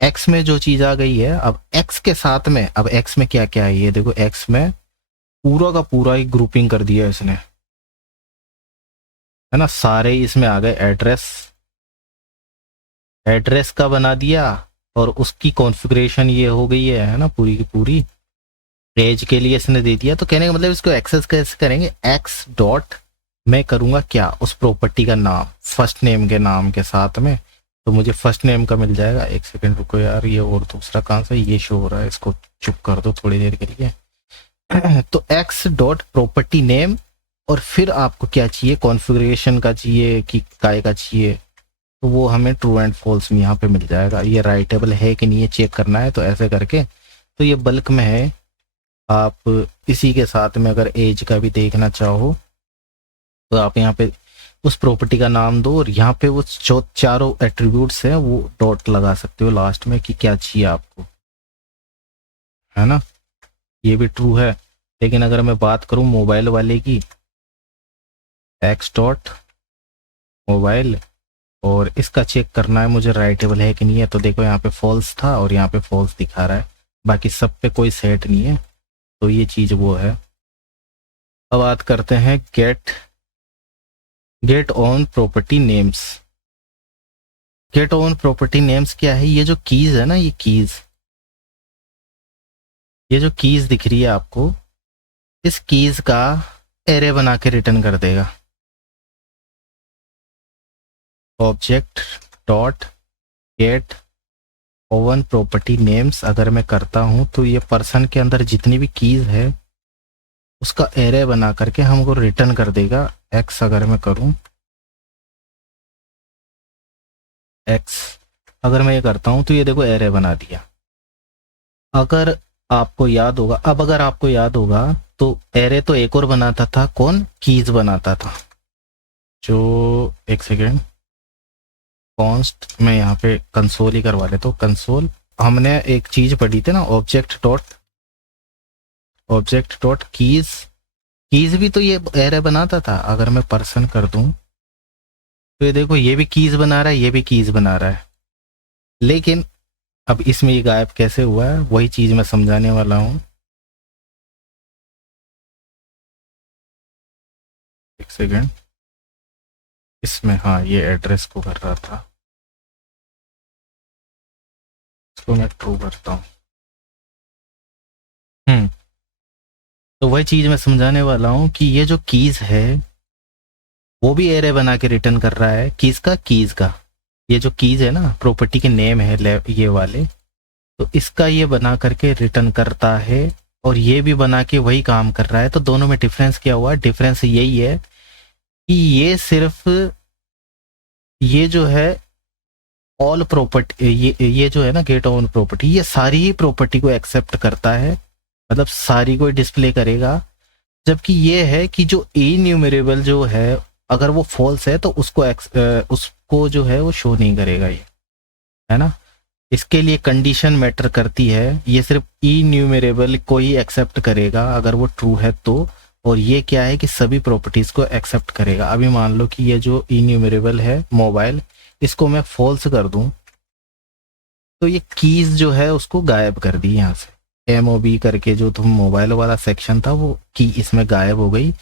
एक्स में जो चीज आ गई है, अब एक्स के साथ में, अब एक्स में क्या क्या है ये देखो, एक्स में पूरा का पूरा ही ग्रुपिंग कर दिया इसने, है ना, सारे इसमें आ गए। एड्रेस का बना दिया, और उसकी कॉन्फ़िगरेशन ये हो गई है ना, पूरी की पूरी। एज के लिए इसने दे दिया, तो कहने का मतलब इसको एक्सेस कैसे करेंगे, एक्स डॉट मैं करूंगा क्या, उस प्रॉपर्टी का नाम फर्स्ट नेम के नाम के साथ में, तो मुझे फर्स्ट नेम का मिल जाएगा। एक सेकंड रुको यार, ये और दूसरा कहाँ से ये शो हो रहा है, इसको चुप कर दो थोड़ी देर के लिए तो एक्स डॉट प्रॉपर्टी नेम, और फिर आपको क्या चाहिए, कॉन्फ़िगरेशन का चाहिए कि काय का चाहिए, तो वो हमें ट्रू एंड फॉल्स में यहाँ पे मिल जाएगा। ये राइटेबल है कि नहीं ये चेक करना है, तो ऐसे करके, तो ये बल्क में है। आप इसी के साथ में अगर एज का भी देखना चाहो, तो आप यहाँ पे उस प्रॉपर्टी का नाम दो, और यहाँ पे वो जो चारों एट्रीब्यूट्स हैं वो डॉट लगा सकते हो लास्ट में कि क्या चाहिए आपको, है ना। ये भी ट्रू है। लेकिन अगर मैं बात करूँ मोबाइल वाले की, एक्स डॉट मोबाइल, और इसका चेक करना है मुझे राइटेबल है कि नहीं है, तो देखो यहाँ पे फॉल्स था और यहाँ पे फॉल्स दिखा रहा है, बाकी सब पे कोई सेट नहीं है, तो ये चीज वो है। अब बात करते हैं get on property names. Get on property names क्या है, ये जो कीज है ना, ये जो कीज दिख रही है आपको, इस कीज का एरे बना के रिटर्न कर देगा। Object dot gate oven property names अगर मैं करता हूँ तो ये पर्सन के अंदर जितनी भी कीज है उसका एरे बना करके हमको रिटर्न कर देगा। एक्स अगर मैं करूँ, एक्स अगर मैं ये करता हूँ तो ये देखो एरे बना दिया। अगर आपको याद होगा, अब अगर आपको याद होगा तो एरे तो एक और बनाता था, कौन? कीज बनाता था। जो एक सेकेंड, कॉन्स्ट मैं यहाँ पे कंसोल ही करवा लेता हूँ। कंसोल हमने एक चीज पढ़ी थी ना, ऑब्जेक्ट डॉट कीज। कीज भी तो ये एरे बनाता था। अगर मैं पर्सन कर दूं तो ये देखो ये भी कीज बना रहा है, ये भी कीज बना रहा है। लेकिन अब इसमें ये गायब कैसे हुआ है, वही चीज मैं समझाने वाला हूँ। एक सेकेंड, इसमें हाँ ये एड्रेस को कर रहा था, इसको मैं ट्रू करता हूँ। तो वही चीज मैं समझाने वाला हूँ कि ये जो कीज है वो भी एरे बना के रिटर्न कर रहा है। कीज का ये जो कीज है ना, प्रॉपर्टी के नेम है ये वाले, तो इसका ये बना करके रिटर्न करता है और ये भी बना के वही काम कर रहा है। तो दोनों में डिफरेंस क्या हुआ? डिफरेंस यही है कि ये सिर्फ ये जो है ऑल प्रॉपर्टी, ये जो है ना गेट ऑन प्रॉपर्टी, ये सारी ही प्रॉपर्टी को एक्सेप्ट करता है, मतलब सारी को डिस्प्ले करेगा। जबकि ये है कि जो इन्यूमरेबल जो है अगर वो फॉल्स है तो उसको जो है वो शो नहीं करेगा ये, है ना। इसके लिए कंडीशन मैटर करती है, ये सिर्फ इन्यूमरेबल को ही एक्सेप्ट करेगा अगर वो ट्रू है तो। और ये क्या है कि सभी प्रॉपर्टीज को एक्सेप्ट करेगा। अभी मान लो कि ये जो इन्यूमरेबल है मोबाइल, इसको मैं फॉल्स कर दूं तो ये कीज जो है उसको गायब कर दी। यहाँ से MOB करके जो तुम मोबाइल वाला सेक्शन था वो की इसमें गायब हो गई।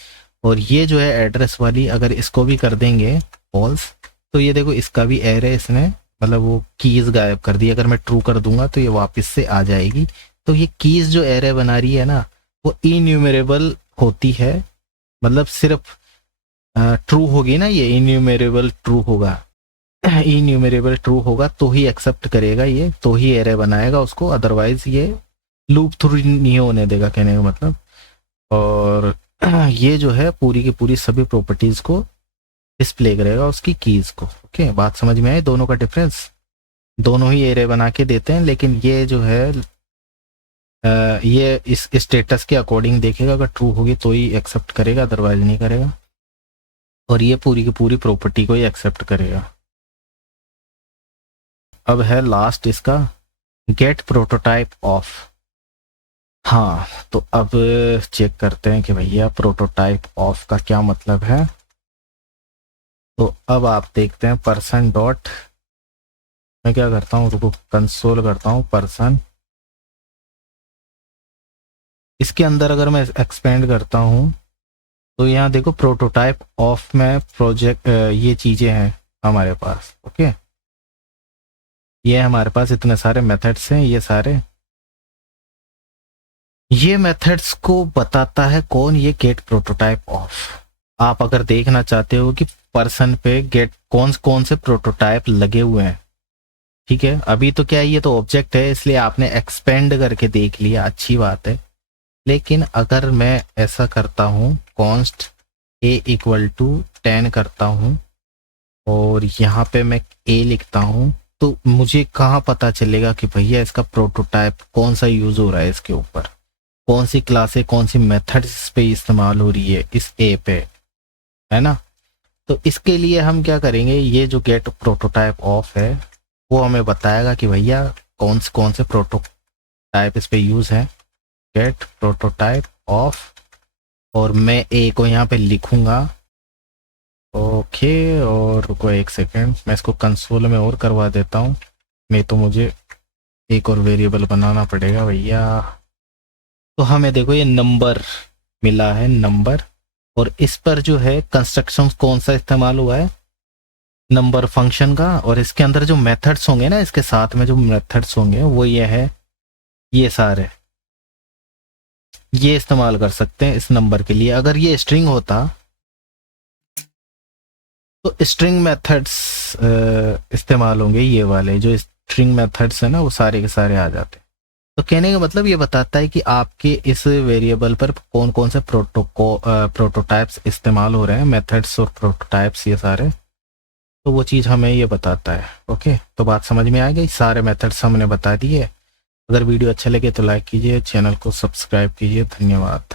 और ये जो है एड्रेस वाली, अगर इसको भी कर देंगे फॉल्स तो ये देखो इसका भी एरे इसने, मतलब वो कीज गायब कर दी। अगर मैं ट्रू कर दूंगा तो ये वापस से आ जाएगी। तो ये कीज जो एरे बना रही है ना वो इन्यूमरेबल होती है, मतलब सिर्फ ट्रू होगी ना, ये इन्यूमरेबल ट्रू होगा, इन्यूमरेबल ट्रू होगा तो ही एक्सेप्ट करेगा ये, तो ही एरे बनाएगा उसको, अदरवाइज ये लूप थ्रू नहीं होने देगा, कहने का मतलब। और ये जो है पूरी की पूरी सभी प्रॉपर्टीज को डिस्प्ले करेगा उसकी कीज को। ओके, बात समझ में आई? दोनों का डिफरेंस, दोनों ही एरे बना के देते हैं, लेकिन ये जो है ये इस स्टेटस के अकॉर्डिंग देखेगा, अगर ट्रू होगी तो ही एक्सेप्ट करेगा, अदरवाइज नहीं करेगा। और ये पूरी की पूरी प्रॉपर्टी को ही एक्सेप्ट करेगा। अब है लास्ट इसका गेट प्रोटोटाइप ऑफ। हाँ, तो अब चेक करते हैं कि भैया प्रोटोटाइप ऑफ का क्या मतलब है। तो अब आप देखते हैं पर्सन डॉट, मैं क्या करता हूँ, रुको कंसोल करता हूँ पर्सन। इसके अंदर अगर मैं एक्सपेंड करता हूँ तो यहाँ देखो प्रोटोटाइप ऑफ में प्रोजेक्ट ये चीज़ें हैं हमारे पास। ओके, ये हमारे पास इतने सारे मेथड्स हैं, ये मेथड्स को बताता है कौन? ये गेट प्रोटोटाइप ऑफ। आप अगर देखना चाहते हो कि पर्सन पे गेट कौन कौन से प्रोटोटाइप लगे हुए हैं, ठीक है, अभी तो क्या है, ये तो ऑब्जेक्ट है इसलिए आपने एक्सपेंड करके देख लिया, अच्छी बात है। लेकिन अगर मैं ऐसा करता हूँ कॉन्स्ट a = 10 करता हूँ और यहाँ पे मैं a लिखता हूँ, तो मुझे कहाँ पता चलेगा कि भैया इसका प्रोटोटाइप कौन सा यूज हो रहा है, इसके ऊपर कौन सी क्लासें कौन सी मेथड्स पे इस्तेमाल हो रही है इस ए पे, है ना। तो इसके लिए हम क्या करेंगे, ये जो गेट प्रोटोटाइप ऑफ है वो हमें बताएगा कि भैया कौन से प्रोटोटाइप इस पे यूज है। गेट प्रोटोटाइप ऑफ, और मैं ए को यहाँ पे लिखूंगा। ओके, और रुको एक सेकेंड, मैं इसको कंसोल में और करवा देता हूँ, नहीं तो मुझे एक और वेरिएबल बनाना पड़ेगा भैया। तो हमें देखो ये नंबर मिला है, नंबर, और इस पर जो है कंस्ट्रक्शन कौन सा इस्तेमाल हुआ है, नंबर फंक्शन का। और इसके अंदर जो मेथड्स होंगे ना, इसके साथ में जो मेथड्स होंगे वो ये है, ये सारे ये इस्तेमाल कर सकते हैं इस नंबर के लिए। अगर ये स्ट्रिंग होता तो स्ट्रिंग मेथड्स इस्तेमाल होंगे, ये वाले जो स्ट्रिंग मेथड्स है ना वो सारे के सारे आ जाते हैं। तो कहने का मतलब ये बताता है कि आपके इस वेरिएबल पर कौन कौन से प्रोटोटाइप्स इस्तेमाल हो रहे हैं, मेथड्स और प्रोटोटाइप्स ये सारे, तो वो चीज़ हमें ये बताता है। ओके, तो बात समझ में आ गई, सारे मेथड्स हमने बता दिए। अगर वीडियो अच्छा लगे तो लाइक कीजिए, चैनल को सब्सक्राइब कीजिए। धन्यवाद।